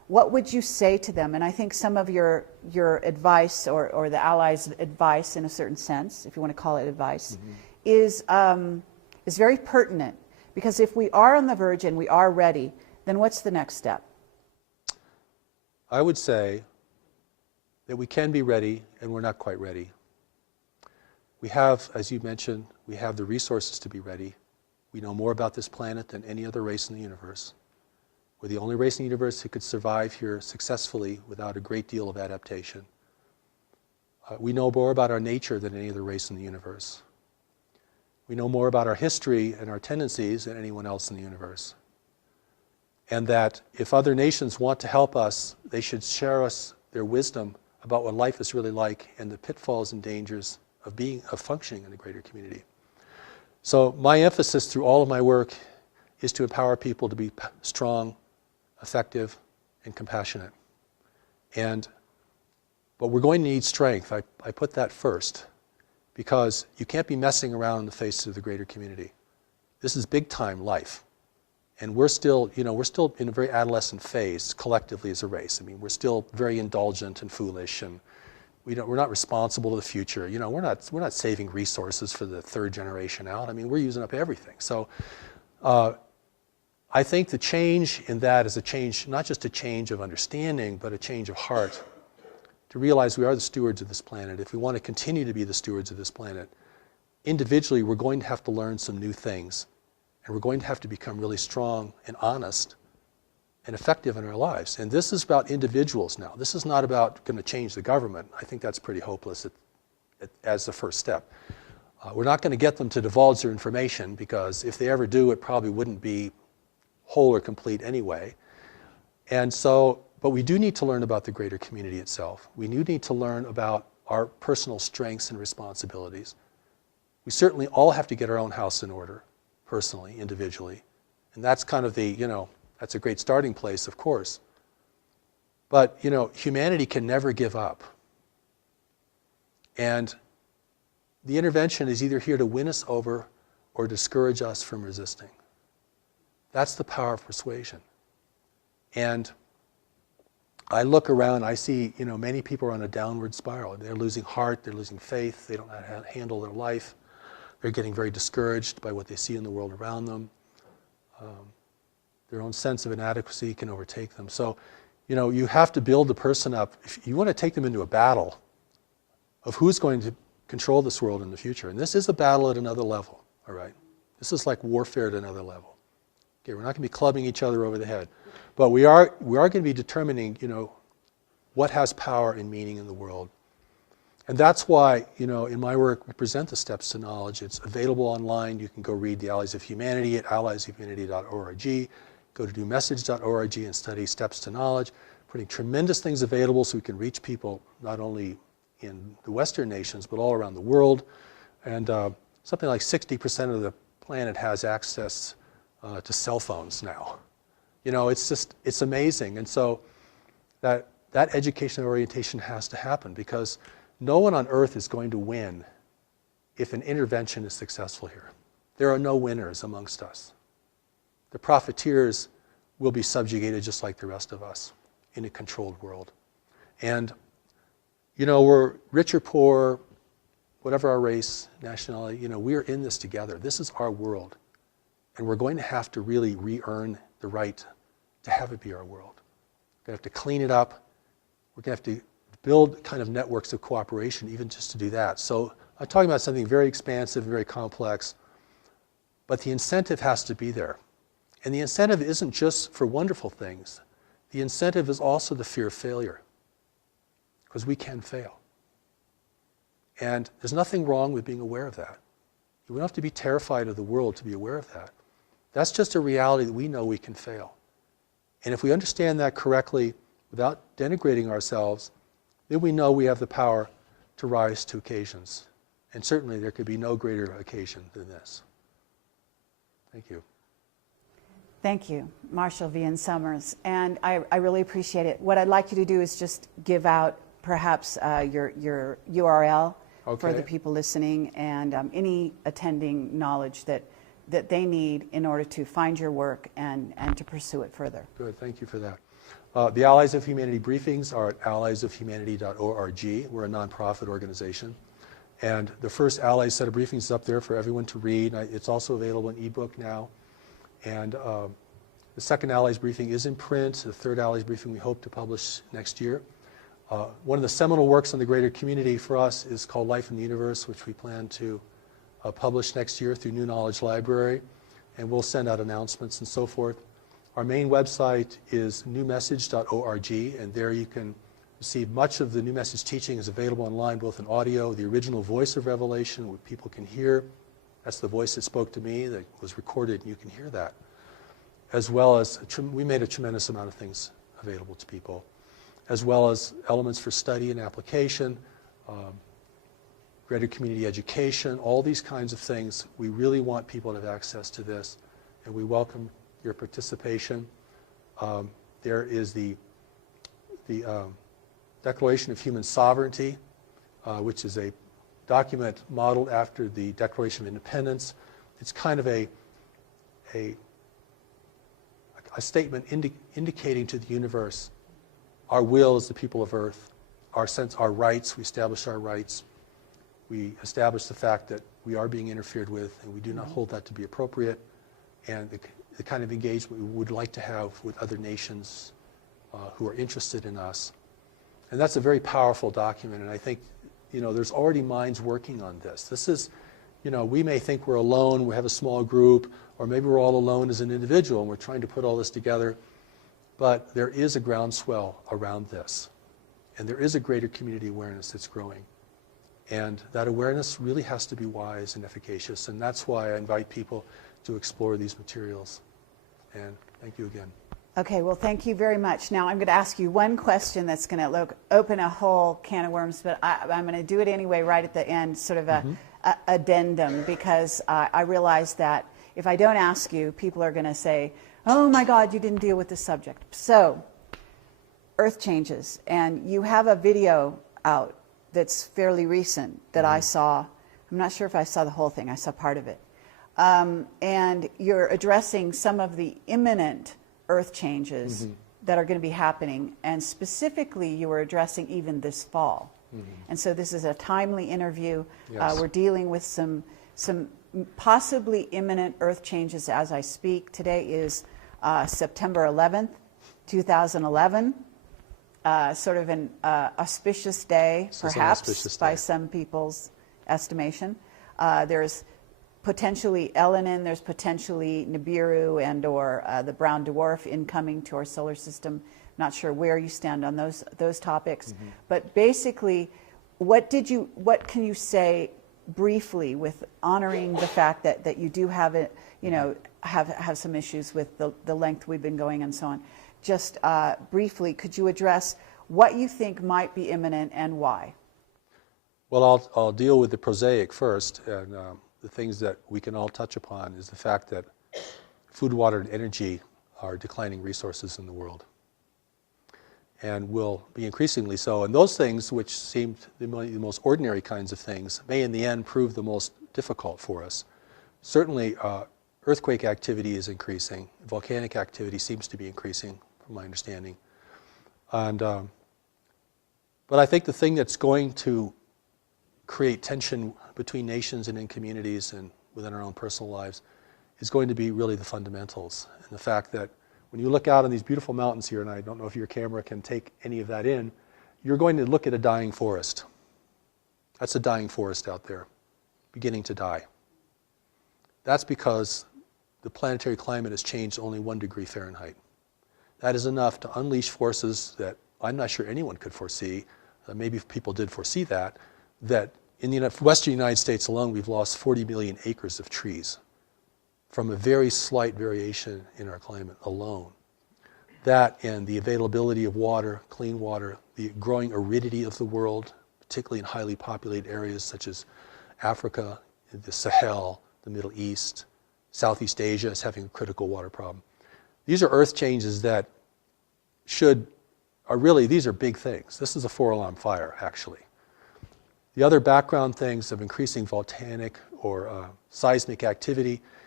what would you say to them? And I think some of your advice, or the Allies' advice in a certain sense, if you want to call it advice, is very pertinent. Because if we are on the verge and we are ready, then what's the next step? I would say that we can be ready and we're not quite ready. We have, as you mentioned, we have the resources to be ready. We know more about this planet than any other race in the universe. We're the only race in the universe who could survive here successfully without a great deal of adaptation. We know more about our nature than any other race in the universe. We know more about our history and our tendencies than anyone else in the universe. And that if other nations want to help us, they should share us their wisdom about what life is really like and the pitfalls and dangers of functioning in a greater community. So my emphasis through all of my work is to empower people to be strong, effective, and compassionate. But we're going to need strength. I put that first, because you can't be messing around in the face of the greater community. This is big time life. And we're still in a very adolescent phase collectively as a race. I mean, we're still very indulgent and foolish, and we're not responsible to the future. We're not saving resources for the third generation out. I mean, we're using up everything. So I think the change in that is a change, not just a change of understanding, but a change of heart, to realize we are the stewards of this planet. If we want to continue to be the stewards of this planet, individually we're going to have to learn some new things. And we're going to have to become really strong and honest and effective in our lives. And this is about individuals now. This is not about going to change the government. I think that's pretty hopeless as the first step. We're not going to get them to divulge their information, because if they ever do, it probably wouldn't be whole or complete anyway. And so, but we do need to learn about the greater community itself. We do need to learn about our personal strengths and responsibilities. We certainly all have to get our own house in order, personally, individually. And that's kind of that's a great starting place, of course. But, humanity can never give up. And the intervention is either here to win us over or discourage us from resisting. That's the power of persuasion. And I look around, I see, many people are on a downward spiral. They're losing heart, they're losing faith, they don't know how to handle their life. They're getting very discouraged by what they see in the world around them. Their own sense of inadequacy can overtake them. So, you have to build the person up. If you want to take them into a battle of who's going to control this world in the future, and this is a battle at another level, all right? This is like warfare at another level. Okay, we're not going to be clubbing each other over the head. But we are going to be determining, what has power and meaning in the world. And that's why, in my work, we present the steps to knowledge. It's available online. You can go read the Allies of Humanity at alliesofhumanity.org. Go to newmessage.org and study steps to knowledge. Putting tremendous things available so we can reach people not only in the Western nations, but all around the world. And something like 60% of the planet has access to cell phones now. It's amazing. And so that education and orientation has to happen, because no one on earth is going to win if an intervention is successful here. There are no winners amongst us. The profiteers will be subjugated just like the rest of us in a controlled world. And, we're rich or poor, whatever our race, nationality, we're in this together. This is our world. And we're going to have to really re-earn the right to have it be our world. We're going to have to clean it up. We're going to have to build kind of networks of cooperation even just to do that. So I'm talking about something very expansive, very complex, but the incentive has to be there. And the incentive isn't just for wonderful things. The incentive is also the fear of failure, because we can fail. And there's nothing wrong with being aware of that. You don't have to be terrified of the world to be aware of that. That's just a reality that we know we can fail. And if we understand that correctly without denigrating ourselves, then we know we have the power to rise to occasions. And certainly there could be no greater occasion than this. Thank you. Thank you, Marshall V.N. Summers. And I really appreciate it. What I'd like you to do is just give out perhaps your URL for the people listening, and any attending knowledge that that they need in order to find your work and to pursue it further. Good, thank you for that. The Allies of Humanity briefings are at alliesofhumanity.org. We're a nonprofit organization. And the first Allies set of briefings is up there for everyone to read. It's also available in ebook now. And the second Allies briefing is in print. The third Allies briefing we hope to publish next year. One of the seminal works on the greater community for us is called Life in the Universe, which we plan to publish next year through New Knowledge Library. And we'll send out announcements and so forth. Our main website is newmessage.org, and there you can receive much of the New Message teaching is available online, both in audio, the original voice of Revelation, what people can hear. That's the voice that spoke to me, that was recorded, and you can hear that. As well as, we made a tremendous amount of things available to people, as well as elements for study and application, greater community education, all these kinds of things. We really want people to have access to this, and we welcome your participation. There is the Declaration of Human Sovereignty, which is a document modeled after the Declaration of Independence. It's kind of a statement indicating to the universe our will as the people of Earth, our rights. We establish our rights. We establish the fact that we are being interfered with, and we do not hold that to be appropriate, and the kind of engagement we would like to have with other nations who are interested in us. And that's a very powerful document, and I think, there's already minds working on this. This is, we may think we're alone, we have a small group, or maybe we're all alone as an individual, and we're trying to put all this together, but there is a groundswell around this, and there is a greater community awareness that's growing. And that awareness really has to be wise and efficacious, and that's why I invite people to explore these materials. And thank you again. Okay, well, thank you very much. Now, I'm going to ask you one question that's going to open a whole can of worms, but I'm going to do it anyway right at the end, sort of a addendum, because I realize that if I don't ask you, people are going to say, oh my God, you didn't deal with the subject. So, Earth changes, and you have a video out that's fairly recent that I saw. I'm not sure if I saw the whole thing. I saw part of it. And you're addressing some of the imminent Earth changes that are going to be happening, and specifically you were addressing even this fall. And so this is a timely interview. Yes. We're dealing with some possibly imminent Earth changes as I speak. Today is September 11th, 2011. Sort of an auspicious day, perhaps, by some people's estimation. There's potentially Elenin, there's potentially Nibiru and or the brown dwarf incoming to our solar system. Not sure where you stand on those topics. But basically, what can you say briefly with honoring the fact that you do have it, have some issues with the length we've been going and so on. Just briefly, could you address what you think might be imminent and why? Well, I'll deal with the prosaic first, and the things that we can all touch upon is the fact that food, water, and energy are declining resources in the world, and will be increasingly so. And those things, which seemed the most ordinary kinds of things, may in the end prove the most difficult for us. Certainly, earthquake activity is increasing. Volcanic activity seems to be increasing, from my understanding. And but I think the thing that's going to create tension between nations and in communities and within our own personal lives is going to be really the fundamentals, and the fact that when you look out on these beautiful mountains here, and I don't know if your camera can take any of that in, you're going to look at a dying forest. That's a dying forest out there, beginning to die. That's because the planetary climate has changed only 1 degree Fahrenheit. That is enough to unleash forces that I'm not sure anyone could foresee. Maybe if people did foresee that in the western United States alone, we've lost 40 million acres of trees from a very slight variation in our climate alone. That and the availability of water, clean water, the growing aridity of the world, particularly in highly populated areas such as Africa, the Sahel, the Middle East, Southeast Asia is having a critical water problem. These are earth changes that these are big things. This is a 4-alarm fire, actually. The other background things of increasing volcanic or seismic activity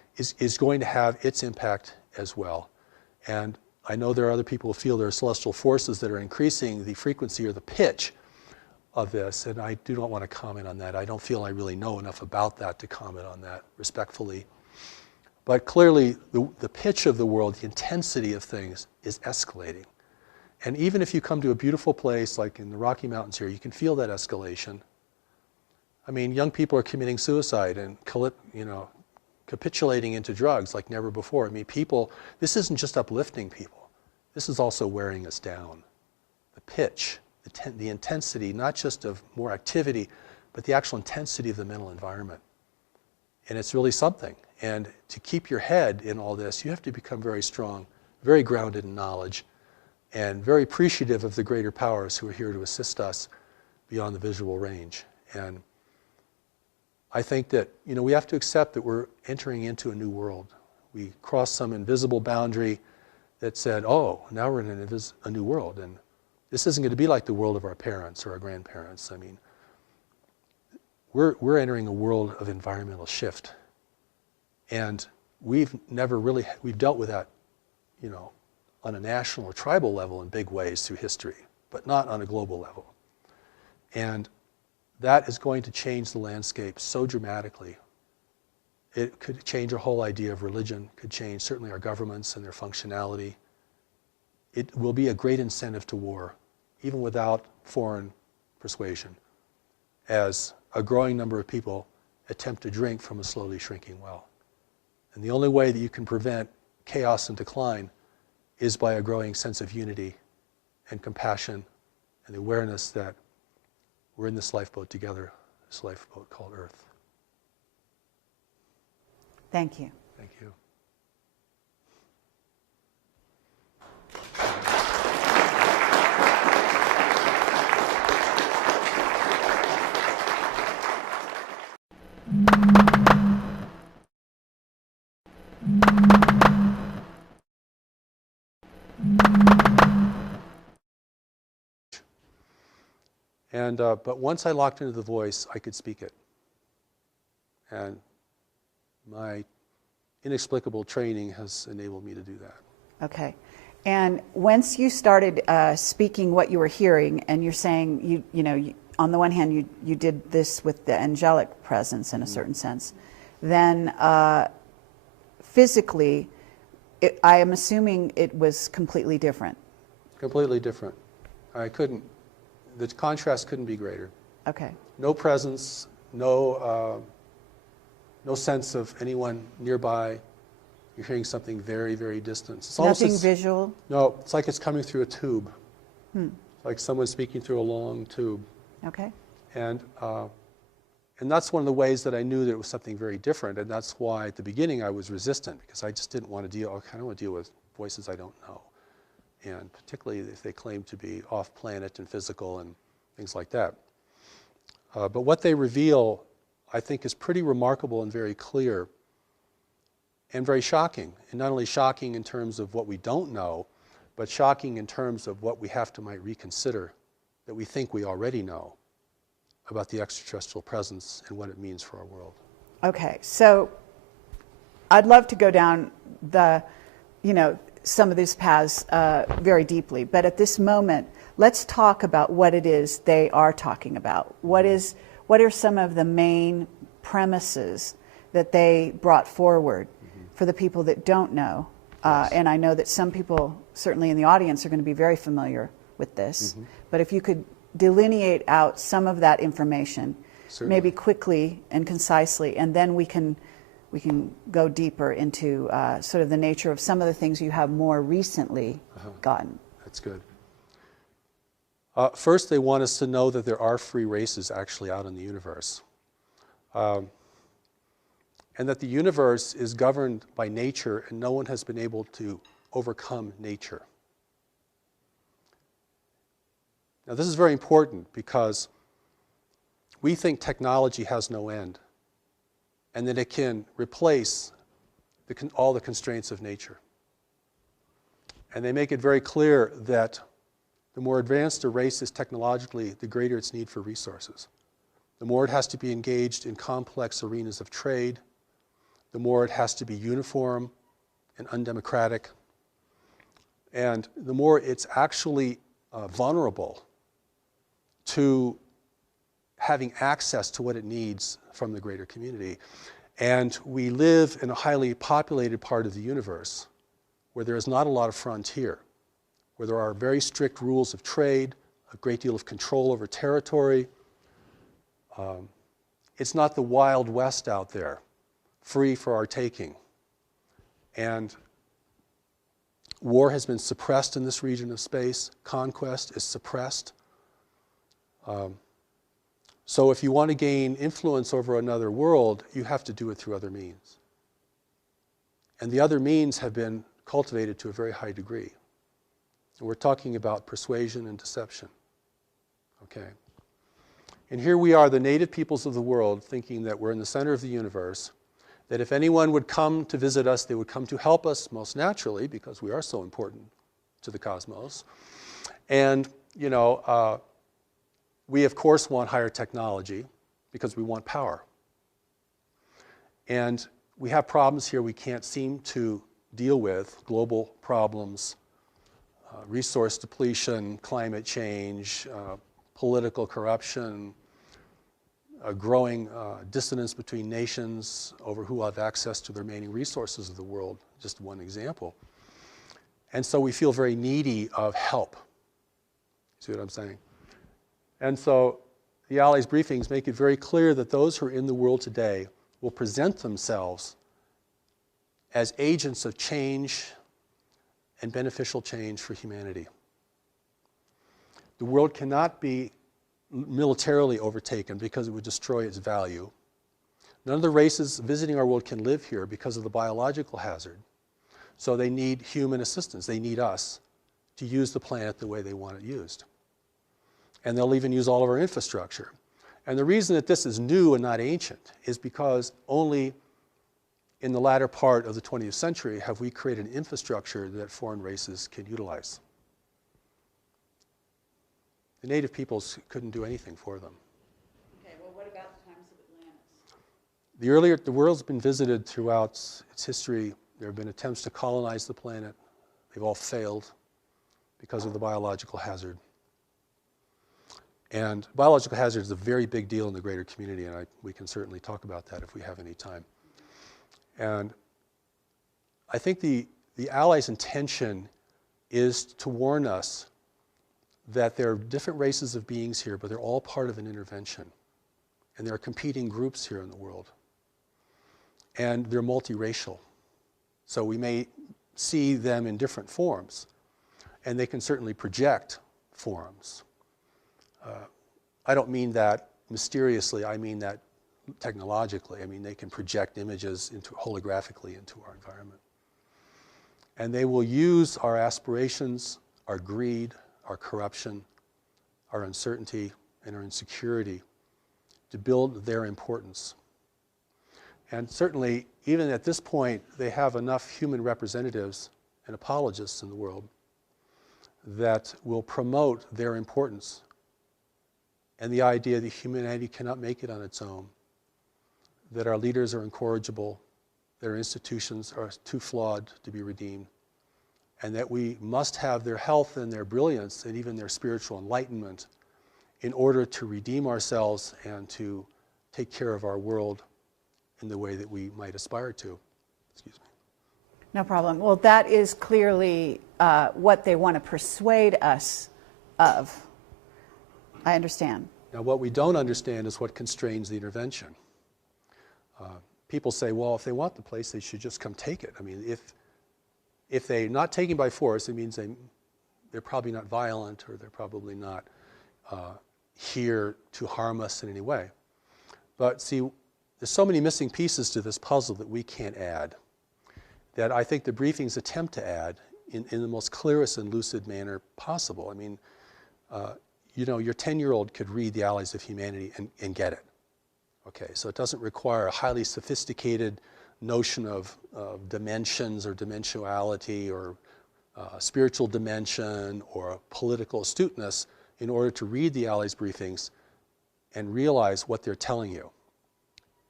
is going to have its impact as well. And I know there are other people who feel there are celestial forces that are increasing the frequency or the pitch of this, and I do not want to comment on that. I don't feel I really know enough about that to comment on that respectfully. But clearly, the pitch of the world, the intensity of things is escalating. And even if you come to a beautiful place like in the Rocky Mountains here, you can feel that escalation. I mean, young people are committing suicide and capitulating into drugs like never before. I mean, this isn't just uplifting people. This is also wearing us down. The pitch, the intensity, not just of more activity, but the actual intensity of the mental environment. And it's really something. And to keep your head in all this, you have to become very strong, very grounded in knowledge, and very appreciative of the greater powers who are here to assist us beyond the visual range. And I think that we have to accept that we're entering into a new world. We crossed some invisible boundary that said, oh, now we're in a new world. And this isn't going to be like the world of our parents or our grandparents. I mean, we're entering a world of environmental shift. And we've dealt with that, on a national or tribal level in big ways through history, but not on a global level. And that is going to change the landscape so dramatically. It could change our whole idea of religion, could change certainly our governments and their functionality. It will be a great incentive to war, even without foreign persuasion, as a growing number of people attempt to drink from a slowly shrinking well. And the only way that you can prevent chaos and decline is by a growing sense of unity and compassion and the awareness that we're in this lifeboat together, this lifeboat called Earth. Thank you. Thank you. And but once I locked into the voice, I could speak it. And my inexplicable training has enabled me to do that. Okay. And once you started speaking what you were hearing, and you're saying, on the one hand, you did this with the angelic presence in a certain sense, then physically, I am assuming it was completely different. Completely different. The contrast couldn't be greater. Okay. No presence, no sense of anyone nearby. You're hearing something very, very distant. It's Nothing visual? No, it's like it's coming through a tube. It's like someone speaking through a long tube. Okay. And that's one of the ways that I knew that it was something very different. And that's why at the beginning I was resistant, because I just didn't want to deal with voices I don't know. And particularly if they claim to be off-planet and physical and things like that. But what they reveal, I think, is pretty remarkable and very clear and very shocking. And not only shocking in terms of what we don't know, but shocking in terms of what we might reconsider that we think we already know about the extraterrestrial presence and what it means for our world. Okay, so I'd love to go down some of these paths very deeply, but at this moment, let's talk about what it is they are talking about. What are some of the main premises that they brought forward for the people that don't know? Yes. And I know that some people, certainly in the audience, are going to be very familiar with this. But if you could delineate out some of that information, certainly, maybe quickly and concisely, and then we can go deeper into sort of the nature of some of the things you have more recently gotten. That's good. First, they want us to know that there are free races actually out in the universe. And that the universe is governed by nature, and no one has been able to overcome nature. Now, this is very important because we think technology has no end, and that it can replace all the constraints of nature. And they make it very clear that the more advanced a race is technologically, the greater its need for resources. The more it has to be engaged in complex arenas of trade, the more it has to be uniform and undemocratic, and the more it's actually vulnerable to having access to what it needs from the greater community. And we live in a highly populated part of the universe where there is not a lot of frontier, where there are very strict rules of trade, a great deal of control over territory. It's not the Wild West out there, free for our taking. And war has been suppressed in this region of space. Conquest is suppressed. So if you want to gain influence over another world, you have to do it through other means. And the other means have been cultivated to a very high degree. And we're talking about persuasion and deception. Okay. And here we are, the native peoples of the world, thinking that we're in the center of the universe, that if anyone would come to visit us, they would come to help us, most naturally, because we are so important to the cosmos. And, you know, we, of course, want higher technology because we want power. And we have problems here we can't seem to deal with, global problems, resource depletion, climate change, political corruption, a growing dissonance between nations over who have access to the remaining resources of the world, just one example. And so we feel very needy of help. See what I'm saying? And so the Allies briefings make it very clear that those who are in the world today will present themselves as agents of change and beneficial change for humanity. The world cannot be militarily overtaken because it would destroy its value. None of the races visiting our world can live here because of the biological hazard. So they need human assistance. They need us to use the planet the way they want it used. And they'll even use all of our infrastructure. And the reason that this is new and not ancient is because only in the latter part of the 20th century have we created an infrastructure that foreign races can utilize. The native peoples couldn't do anything for them. Okay, well, what about the times of Atlantis? The world's been visited throughout its history. There have been attempts to colonize the planet. They've all failed because of the biological hazard. And biological hazard is a very big deal in the greater community, and we can certainly talk about that if we have any time. And I think the Allies' intention is to warn us that there are different races of beings here, but they're all part of an intervention. And there are competing groups here in the world. And they're multiracial. So we may see them in different forms, and they can certainly project forms. I don't mean that mysteriously, I mean that technologically. I mean, they can project images holographically into our environment. And they will use our aspirations, our greed, our corruption, our uncertainty, and our insecurity to build their importance. And certainly, even at this point, they have enough human representatives and apologists in the world that will promote their importance and the idea that humanity cannot make it on its own, that our leaders are incorrigible, that our institutions are too flawed to be redeemed, and that we must have their health and their brilliance and even their spiritual enlightenment in order to redeem ourselves and to take care of our world in the way that we might aspire to. Excuse me. No problem. Well, that is clearly what they want to persuade us of. I understand. Now, what we don't understand is what constrains the intervention. People say, well, if they want the place, they should just come take it. I mean, if they're not taken by force, it means they're probably not violent, or they're probably not here to harm us in any way. But see, there's so many missing pieces to this puzzle that we can't add, that I think the briefings attempt to add in the most clearest and lucid manner possible. I mean, you know, your 10-year-old could read The Allies of Humanity and get it. Okay, so it doesn't require a highly sophisticated notion of dimensions or dimensionality or spiritual dimension or political astuteness in order to read the Allies briefings and realize what they're telling you.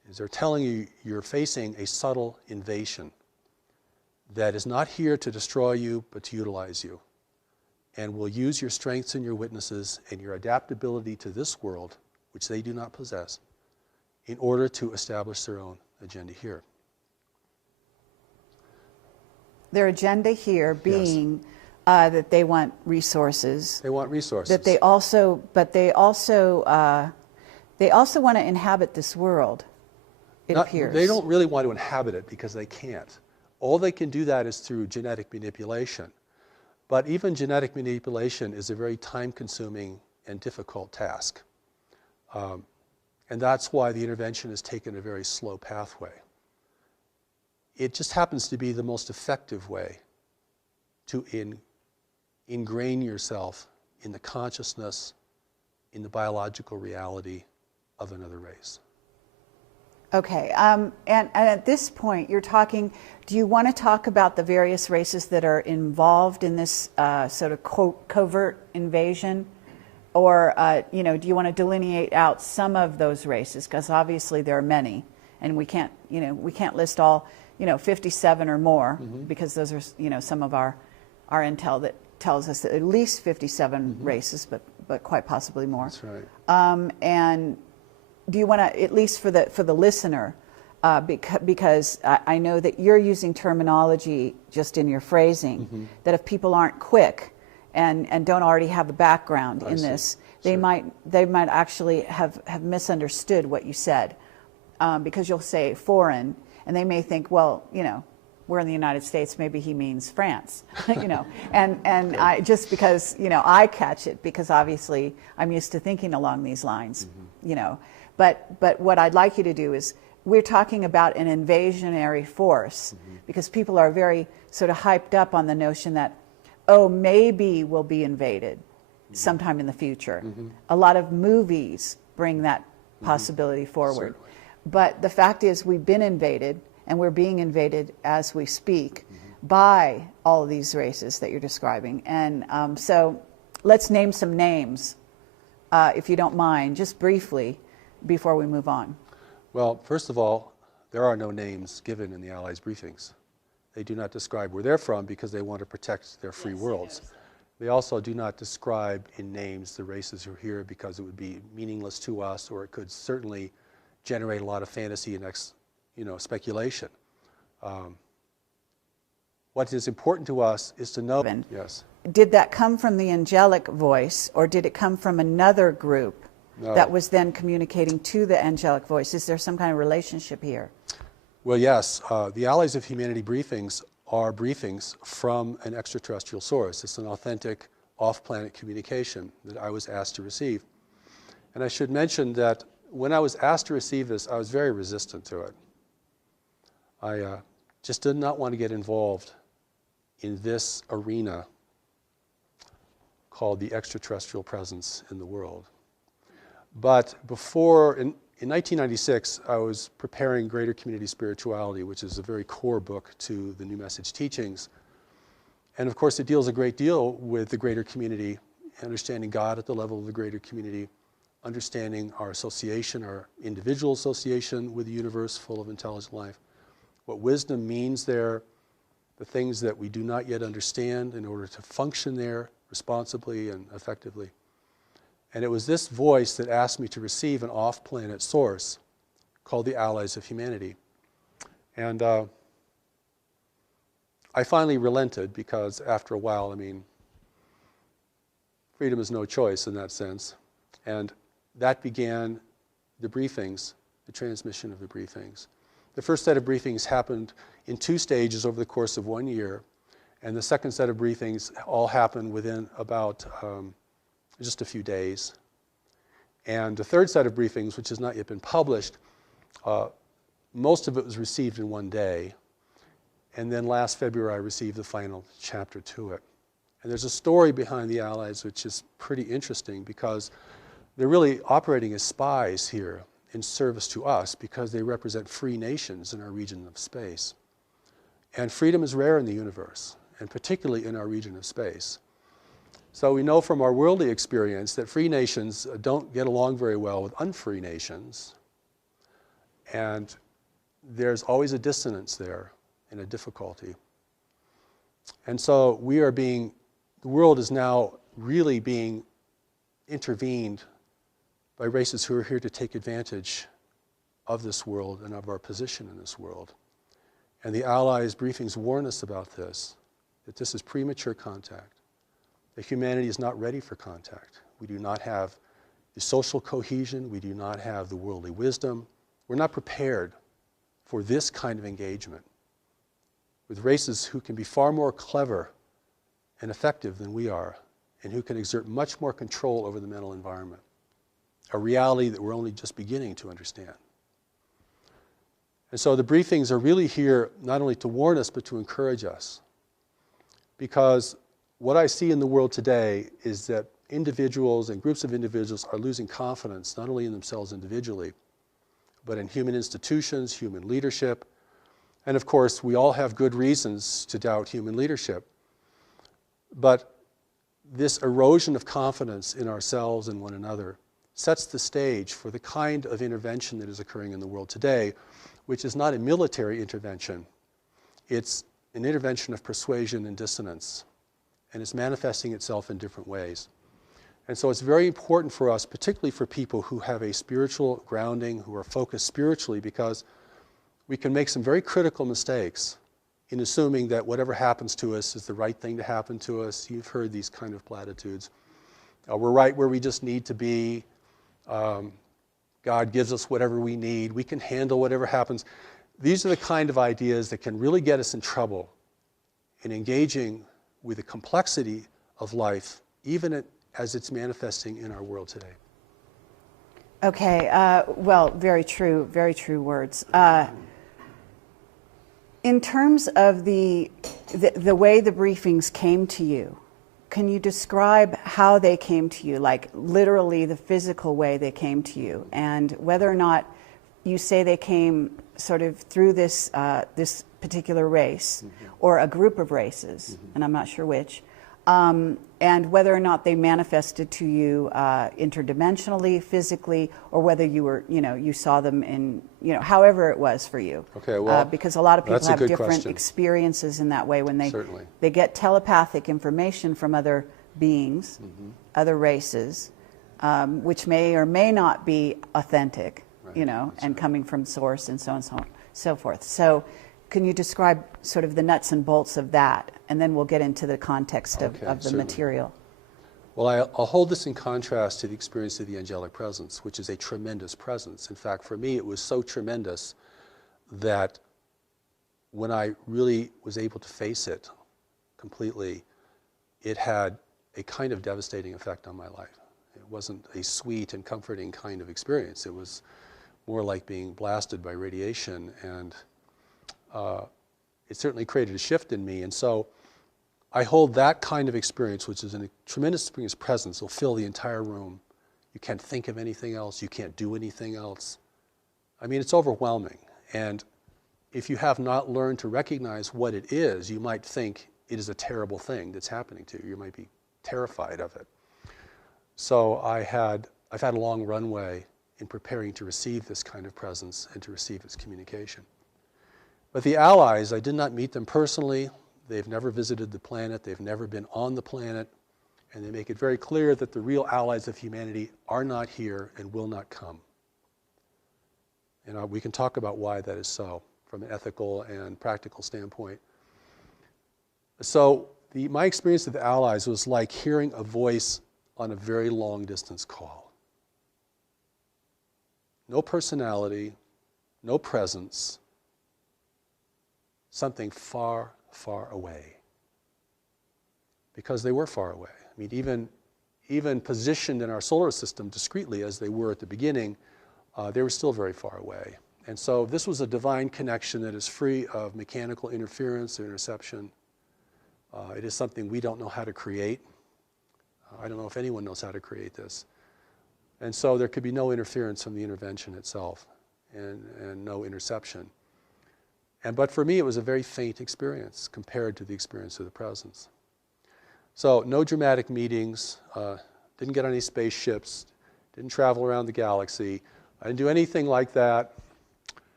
is they're telling you you're facing a subtle invasion that is not here to destroy you, but to utilize you, and will use your strengths and your witnesses and your adaptability to this world, which they do not possess, in order to establish their own agenda here. Their agenda here being Yes. That they want resources. They want resources. That they also want to inhabit this world. It appears they don't really want to inhabit it because they can't. All they can do that is through genetic manipulation. But even genetic manipulation is a very time-consuming and difficult task. And that's why the intervention has taken a very slow pathway. It just happens to be the most effective way to ingrain yourself in the consciousness, in the biological reality of another race. Okay, and at this point, you're talking, do you want to talk about the various races that are involved in this sort of covert invasion? Or, do you want to delineate out some of those races? Because obviously there are many, and we can't list all, 57 or more, because those are, some of our intel that tells us that at least 57 races, but quite possibly more. That's right. And do you want to, at least for the listener, because I know that you're using terminology just in your phrasing, that if people aren't quick and don't already have a background in this, they might actually have misunderstood what you said, because you'll say foreign, and they may think, well, we're in the United States, maybe he means France, and I, just because, I catch it because obviously I'm used to thinking along these lines, but what I'd like you to do is, we're talking about an invasionary force, because people are very sort of hyped up on the notion that, oh, maybe we'll be invaded sometime in the future. A lot of movies bring that possibility forward. Certainly. But the fact is, we've been invaded, and we're being invaded as we speak by all of these races that you're describing. And so let's name some names, if you don't mind, just briefly, before we move on. Well, first of all, there are no names given in the Allies' briefings. They do not describe where they're from because they want to protect their free worlds. They also do not describe in names the races who are here because it would be meaningless to us, or it could certainly generate a lot of fantasy and speculation. What is important to us is to know. Yes. Did that come from the angelic voice, or did it come from another group that was then communicating to the angelic voice? Is there some kind of relationship here? Well, yes. The Allies of Humanity briefings are briefings from an extraterrestrial source. It's an authentic off-planet communication that I was asked to receive. And I should mention that when I was asked to receive this, I was very resistant to it. I just did not want to get involved in this arena called the extraterrestrial presence in the world. But in 1996, I was preparing Greater Community Spirituality, which is a very core book to the New Message teachings. And of course, it deals a great deal with the greater community, understanding God at the level of the greater community, understanding our association, our individual association with the universe full of intelligent life, what wisdom means there, the things that we do not yet understand in order to function there responsibly and effectively. And it was this voice that asked me to receive an off-planet source called the Allies of Humanity. And I finally relented because after a while, freedom is no choice in that sense. And that began the briefings, the transmission of the briefings. The first set of briefings happened in 2 stages over the course of 1 year. And the second set of briefings all happened within about just a few days. And the third set of briefings, which has not yet been published, most of it was received in 1 day. And then last February, I received the final chapter to it. And there's a story behind the Allies which is pretty interesting, because they're really operating as spies here in service to us, because they represent free nations in our region of space. And freedom is rare in the universe, and particularly in our region of space. So we know from our worldly experience that free nations don't get along very well with unfree nations. And there's always a dissonance there and a difficulty. And so the world is now really being intervened by races who are here to take advantage of this world and of our position in this world. And the Allies' briefings warn us about this, that this is premature contact, that humanity is not ready for contact. We do not have the social cohesion, we do not have the worldly wisdom. We're not prepared for this kind of engagement with races who can be far more clever and effective than we are, and who can exert much more control over the mental environment, a reality that we're only just beginning to understand. And so the briefings are really here not only to warn us, but to encourage us. Because what I see in the world today is that individuals and groups of individuals are losing confidence, not only in themselves individually, but in human institutions, human leadership. And of course, we all have good reasons to doubt human leadership. But this erosion of confidence in ourselves and one another sets the stage for the kind of intervention that is occurring in the world today, which is not a military intervention. It's an intervention of persuasion and dissonance, and it's manifesting itself in different ways. And so it's very important for us, particularly for people who have a spiritual grounding, who are focused spiritually, because we can make some very critical mistakes in assuming that whatever happens to us is the right thing to happen to us. You've heard these kind of platitudes. We're right where we just need to be. God gives us whatever we need. We can handle whatever happens. These are the kind of ideas that can really get us in trouble in engaging with the complexity of life, even as it's manifesting in our world today. Okay, well, very true words. In terms of the way the briefings came to you, can you describe how they came to you, like literally the physical way they came to you, and whether or not you say they came sort of through this particular race, mm-hmm. or a group of races, mm-hmm. and I'm not sure which, and whether or not they manifested to you interdimensionally, physically, or whether you saw them in, however it was for you. Okay, well, because a lot of people have different question. Experiences in that way when Certainly. They get telepathic information from other beings, mm-hmm. other races, which may or may not be authentic, right. and right. coming from source and so on and so on, so forth. So can you describe sort of the nuts and bolts of that? And then we'll get into the context of the certainly. material. Well, I'll hold this in contrast to the experience of the angelic presence, which is a tremendous presence. In fact, for me, it was so tremendous that when I really was able to face it completely, it had a kind of devastating effect on my life. It wasn't a sweet and comforting kind of experience. It was more like being blasted by radiation, and it certainly created a shift in me. And so I hold that kind of experience, which is a tremendous experience presence, will fill the entire room. You can't think of anything else. You can't do anything else. I mean, it's overwhelming. And if you have not learned to recognize what it is, you might think it is a terrible thing that's happening to you. You might be terrified of it. So I've had a long runway in preparing to receive this kind of presence and to receive its communication. But the Allies, I did not meet them personally. They've never visited the planet. They've never been on the planet. And they make it very clear that the real allies of humanity are not here and will not come. And we can talk about why that is so from an ethical and practical standpoint. So my experience with the Allies was like hearing a voice on a very long distance call. No personality, no presence, something far, far away. Because they were far away. I mean, even positioned in our solar system discreetly as they were at the beginning, they were still very far away. And so this was a divine connection that is free of mechanical interference or interception. It is something we don't know how to create. I don't know if anyone knows how to create this. And so there could be no interference from the intervention itself and no interception. But for me, it was a very faint experience compared to the experience of the presence. So no dramatic meetings, didn't get on any spaceships, didn't travel around the galaxy. I didn't do anything like that.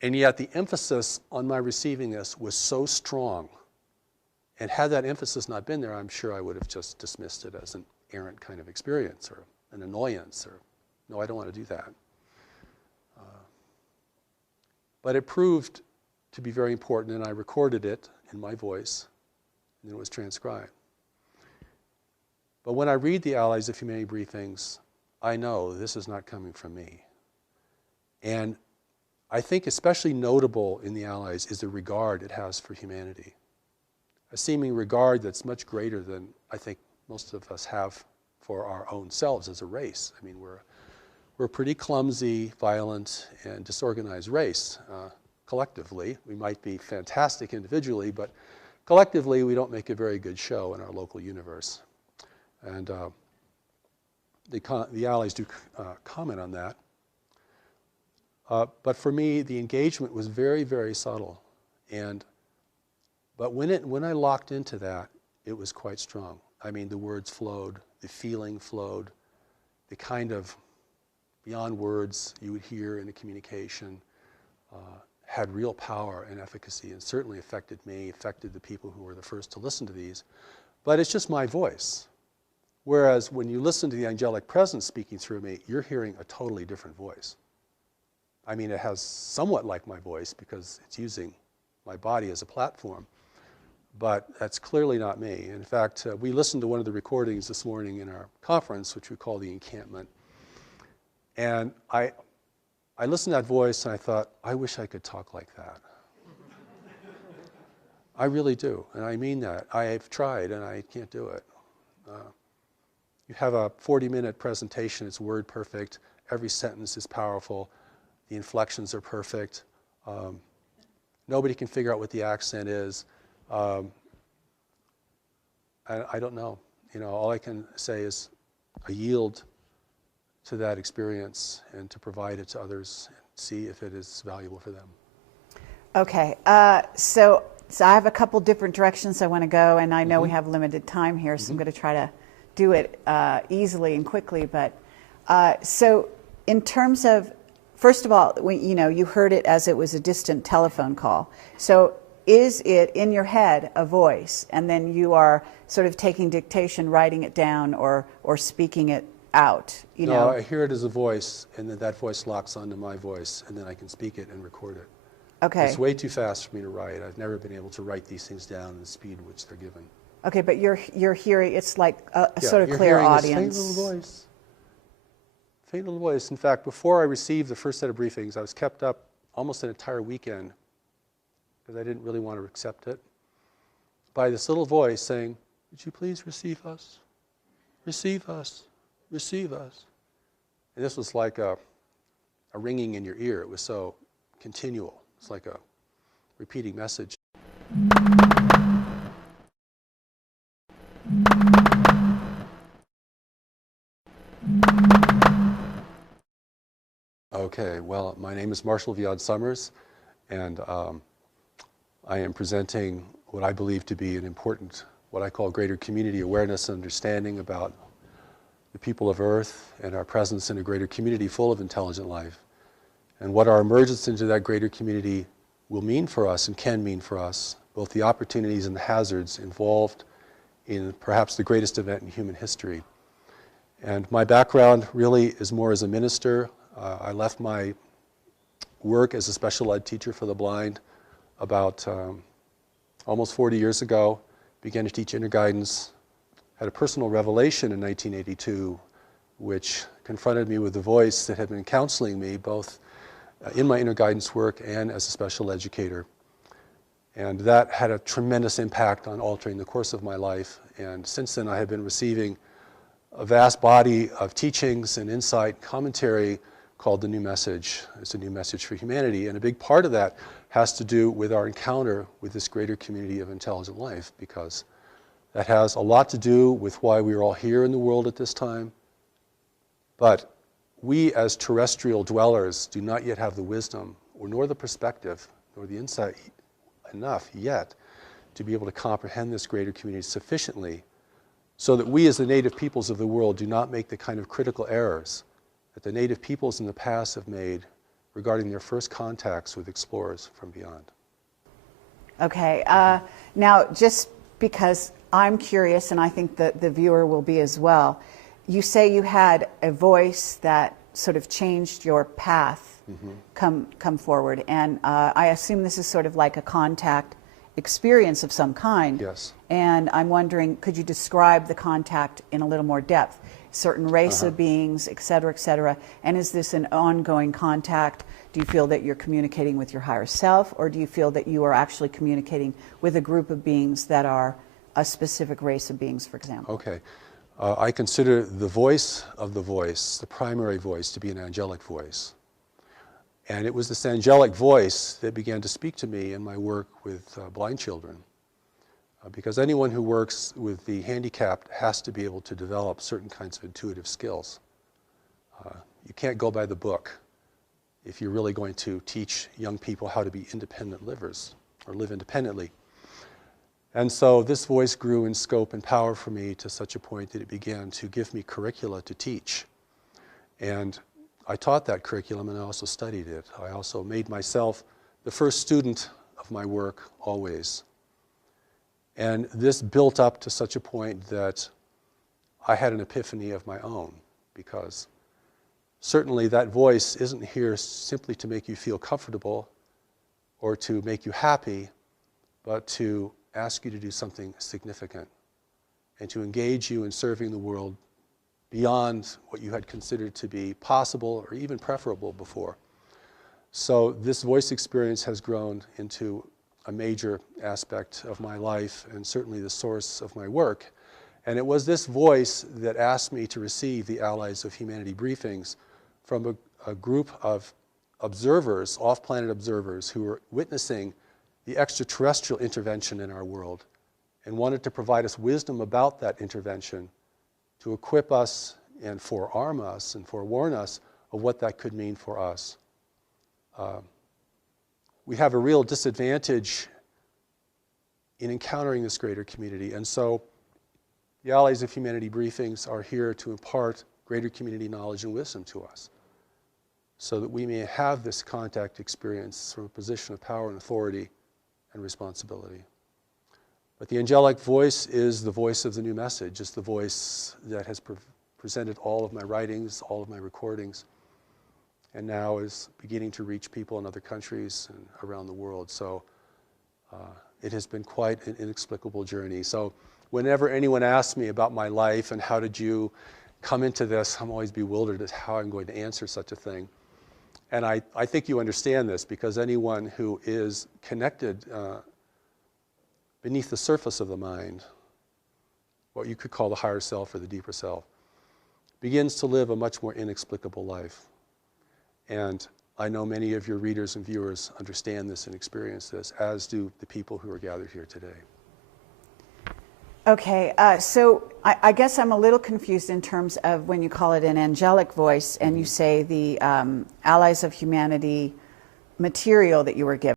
And yet the emphasis on my receiving this was so strong. And had that emphasis not been there, I'm sure I would have just dismissed it as an errant kind of experience or an annoyance or, no, I don't want to do that. But it proved to be very important, and I recorded it in my voice, and then it was transcribed. But when I read the Allies of Humanity briefings, I know this is not coming from me. And I think especially notable in the Allies is the regard it has for humanity. A seeming regard that's much greater than I think most of us have for our own selves as a race. I mean, we're a pretty clumsy, violent, and disorganized race. Collectively, we might be fantastic individually, but collectively we don't make a very good show in our local universe. And the Allies do comment on that. But for me, the engagement was very, very subtle. But when I locked into that, it was quite strong. I mean, the words flowed, the feeling flowed, the kind of beyond words you would hear in a communication had real power and efficacy, and certainly affected me, affected the people who were the first to listen to these. But it's just my voice. Whereas when you listen to the angelic presence speaking through me, you're hearing a totally different voice. I mean, it has somewhat like my voice because it's using my body as a platform, but that's clearly not me. In fact, we listened to one of the recordings this morning in our conference, which we call the encampment. And I listened to that voice and I thought, I wish I could talk like that. I really do, and I mean that. I've tried and I can't do it. You have a 40-minute presentation, it's word perfect, every sentence is powerful, the inflections are perfect, nobody can figure out what the accent is. I don't know. You know, all I can say is I yield to that experience and to provide it to others and see if it is valuable for them. Okay, so I have a couple different directions I want to go, and I know we have limited time here, so I'm going to try to do it easily and quickly. But so in terms of, first of all, you heard it as it was a distant telephone call. So is it in your head a voice, and then you are sort of taking dictation, writing it down, or speaking it out? No, I hear it as a voice, and then that voice locks onto my voice, and then I can speak it and record it. Okay. It's way too fast for me to write. I've never been able to write these things down in the speed at which they're given. Okay, but you're hearing, it's like a sort of clear audience. A faint little voice. Faint little voice. In fact, before I received the first set of briefings, I was kept up almost an entire weekend because I didn't really want to accept it, by this little voice saying, would you please receive us? Receive us. Receive us. And this was like a ringing in your ear. It was so continual. It's like a repeating message. Okay, well, my name is Marshall Viad Summers, and I am presenting what I believe to be an important, what I call greater community awareness and understanding about the people of Earth and our presence in a greater community full of intelligent life, and what our emergence into that greater community will mean for us and can mean for us, both the opportunities and the hazards involved in perhaps the greatest event in human history. And my background really is more as a minister. I left my work as a special ed teacher for the blind about almost 40 years ago, began to teach interguidance, had a personal revelation in 1982, which confronted me with the voice that had been counseling me both in my interguidance work and as a special educator. And that had a tremendous impact on altering the course of my life. And since then I have been receiving a vast body of teachings and insight, commentary called The New Message. It's a new message for humanity. And a big part of that has to do with our encounter with this greater community of intelligent life, because that has a lot to do with why we are all here in the world at this time. But we as terrestrial dwellers do not yet have the wisdom, or nor the perspective, nor the insight enough yet to be able to comprehend this greater community sufficiently so that we as the native peoples of the world do not make the kind of critical errors that the native peoples in the past have made regarding their first contacts with explorers from beyond. Okay. Now, just because I'm curious, and I think the viewer will be as well, you say you had a voice that sort of changed your path come forward, and I assume this is sort of like a contact experience of some kind. Yes. And I'm wondering, could you describe the contact in a little more depth? Certain race of beings, et cetera, and is this an ongoing contact? Do you feel that you're communicating with your higher self, or do you feel that you are actually communicating with a group of beings that are a specific race of beings, for example? Okay. I consider the voice of the voice, the primary voice, to be an angelic voice. And it was this angelic voice that began to speak to me in my work with blind children. Because anyone who works with the handicapped has to be able to develop certain kinds of intuitive skills. You can't go by the book if you're really going to teach young people how to be independent livers or live independently. And so this voice grew in scope and power for me to such a point that it began to give me curricula to teach. And I taught that curriculum, and I also studied it. I also made myself the first student of my work always. And this built up to such a point that I had an epiphany of my own, because certainly that voice isn't here simply to make you feel comfortable or to make you happy, but to ask you to do something significant and to engage you in serving the world beyond what you had considered to be possible or even preferable before. So this voice experience has grown into a major aspect of my life and certainly the source of my work. And it was this voice that asked me to receive the Allies of Humanity briefings from a group of observers, off-planet observers, who were witnessing the extraterrestrial intervention in our world and wanted to provide us wisdom about that intervention to equip us and forearm us and forewarn us of what that could mean for us. We have a real disadvantage in encountering this greater community, and so the Allies of Humanity briefings are here to impart greater community knowledge and wisdom to us so that we may have this contact experience from a position of power and authority and responsibility. But the angelic voice is the voice of the new message. It's the voice that has presented all of my writings, all of my recordings, and now is beginning to reach people in other countries and around the world. So it has been quite an inexplicable journey. So whenever anyone asks me about my life and how did you come into this, I'm always bewildered at how I'm going to answer such a thing. And I think you understand this, because anyone who is connected beneath the surface of the mind, what you could call the higher self or the deeper self, begins to live a much more inexplicable life. And I know many of your readers and viewers understand this and experience this, as do the people who are gathered here today. Okay, so I guess I'm a little confused in terms of when you call it an angelic voice and you say the Allies of Humanity material that you were given.